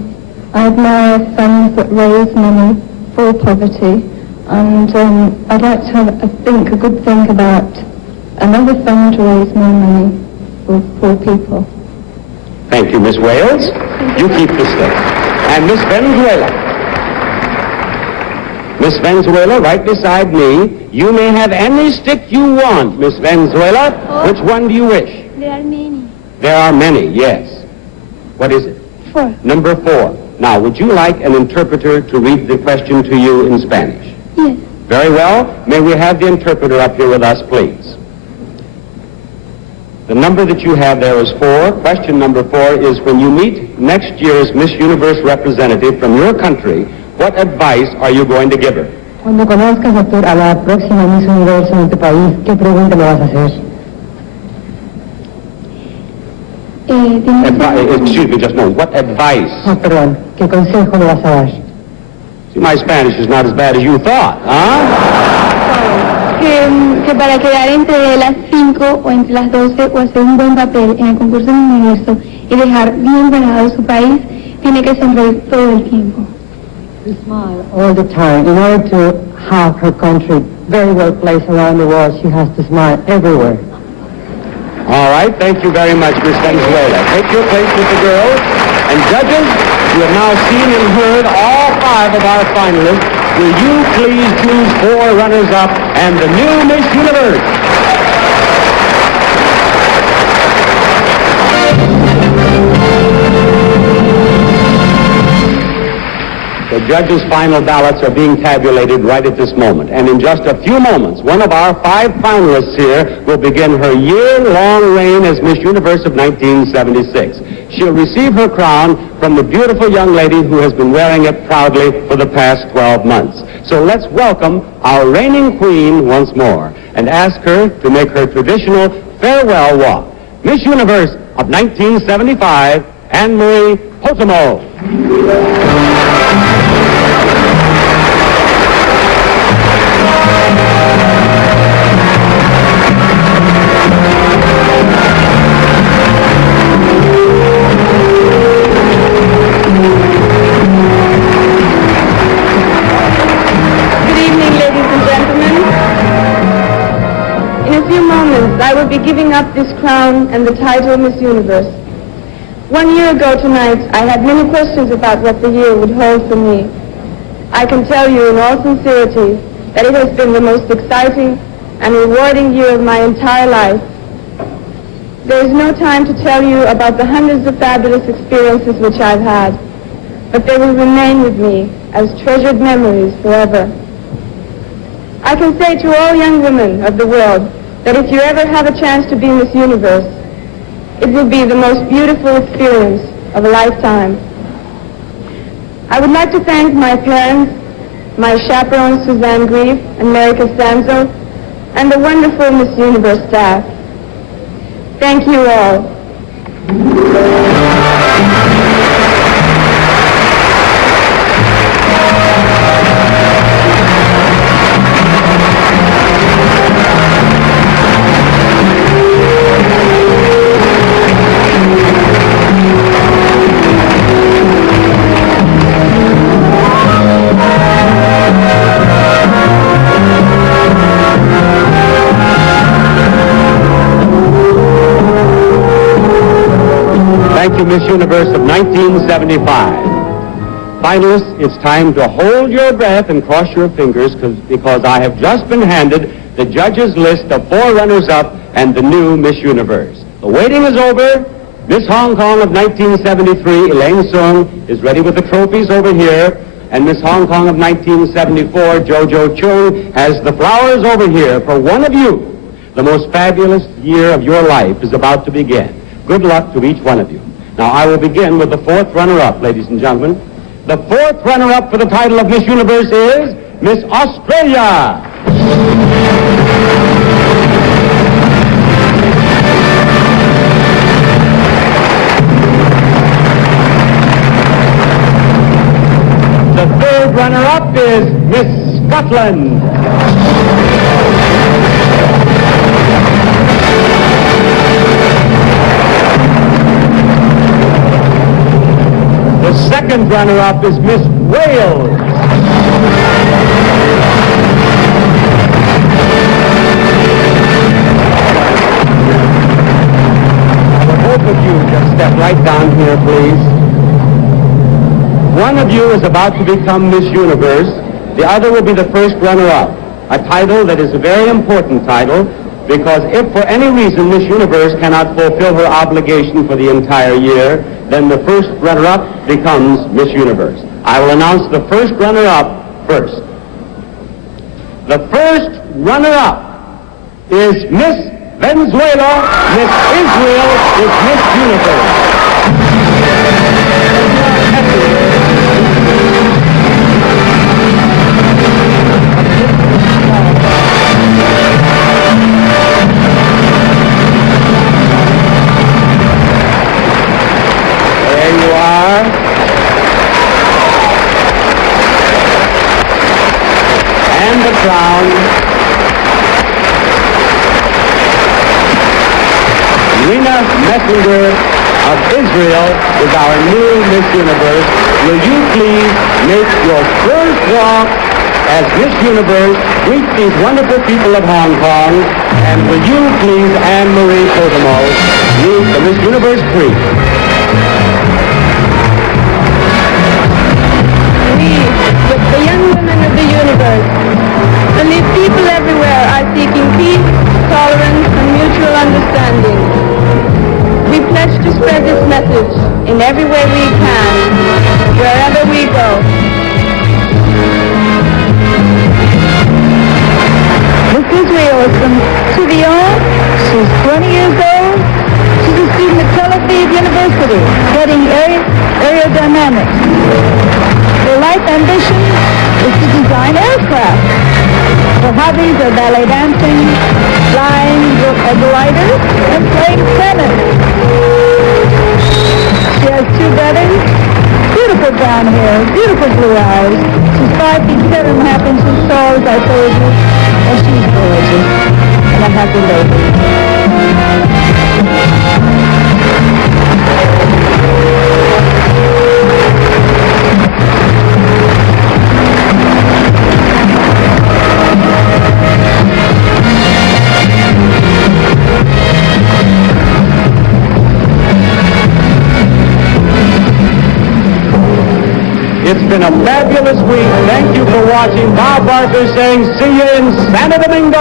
admire funds that raise money for poverty. And I'd like to have, a good think about another fund to raise more money for poor people. Thank you, Miss Wales. You keep the stick. And Miss Venezuela. Miss Venezuela, right beside me. You may have any stick you want, Miss Venezuela. Which one do you wish? There are many. There are many, yes. What is it? 4. Number 4. Now, would you like an interpreter to read the question to you in Spanish? Yes. Very well. May we have the interpreter up here with us, please? The number that you have there is 4. Question number 4 is, when you meet next year's Miss Universe representative from your country, what advice are you going to give her? Cuando conozcas a la próxima Miss Universo en tu país, ¿qué pregunta le vas a hacer? Excuse me just a moment. What advice? Perdón, ¿qué consejo le vas a dar? See, my Spanish is not as bad as you thought, huh? Que para quedar entre las 5 o entre las 12 o hacer un buen papel en el concurso del universo y dejar bien ganado su país, tiene que sonreír todo el tiempo. To smile all the time. In order to have her country very well placed around the world, she has to smile everywhere. All right, thank you very much, Miss Venezuela. Take your place with the girls. And judges, you have now seen and heard all 5 of our finalists. Will you please choose 4 runners-up and the new Miss Universe? The judges' final ballots are being tabulated right at this moment. And in just a few moments, one of our 5 finalists here will begin her year-long reign as Miss Universe of 1976. She'll receive her crown from the beautiful young lady who has been wearing it proudly for the past 12 months. So let's welcome our reigning queen once more and ask her to make her traditional farewell walk. Miss Universe of 1975, Anne-Marie Potamo. I will be giving up this crown and the title Miss Universe. 1 year ago tonight, I had many questions about what the year would hold for me. I can tell you in all sincerity that it has been the most exciting and rewarding year of my entire life. There is no time to tell you about the hundreds of fabulous experiences which I've had, but they will remain with me as treasured memories forever. I can say to all young women of the world that if you ever have a chance to be Miss Universe, it will be the most beautiful experience of a lifetime. I would like to thank my parents, my chaperones Suzanne Grieve and Mary Costanzo, and the wonderful Miss Universe staff. Thank you all. Thank you, Miss Universe of 1975. Finalists, it's time to hold your breath and cross your fingers because I have just been handed the judges' list of 4 runners-up and the new Miss Universe. The waiting is over. Miss Hong Kong of 1973, Elaine Sung, is ready with the trophies over here. And Miss Hong Kong of 1974, Jojo Chung, has the flowers over here. For one of you, the most fabulous year of your life is about to begin. Good luck to each one of you. Now, I will begin with the 4th runner-up, ladies and gentlemen. The 4th runner-up for the title of Miss Universe is Miss Australia. The 3rd runner-up is Miss Scotland. The 2nd runner-up is Miss Wales. Both of you just step right down here, please. One of you is about to become Miss Universe. The other will be the 1st runner-up, a title that is a very important title because if for any reason Miss Universe cannot fulfill her obligation for the entire year, then the 1st runner-up becomes Miss Universe. I will announce the 1st runner-up first. The 1st runner-up is Miss Venezuela. Miss Israel is Miss Universe. There you are. And the crown. Rena Messenger of Israel is our new Miss Universe. Will you please make your first walk as Miss Universe, greet these wonderful people of Hong Kong, and will you please, Anne-Marie Potamo, lead the Miss Universe creed. We, the young women of the universe, believe people everywhere are seeking peace, tolerance, and mutual understanding. We pledge to spread this message in every way we can, wherever we go. Miss Israel is from Suvion. She's 20 years old. She's a student at Tel Aviv University, studying aerodynamics. Her life ambition is to design aircraft. Her hobbies are ballet dancing, flying gliders, and playing tennis. She has 2 brothers, beautiful brown hair, beautiful blue eyes. She's 5 feet 7.5 inches tall, as I told you, and she's gorgeous. And a happy lady. It's been a fabulous week. Thank you for watching. Bob Barker saying, see you in Santo Domingo.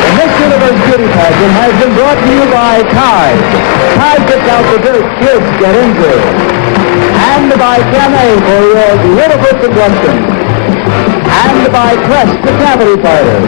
The Miss Universe Beauty Pageant has been brought to you by Tide. Tide gets out the dirt kids get into. And by Camay for your beautiful complexion. And by Crest, the cavity fighter.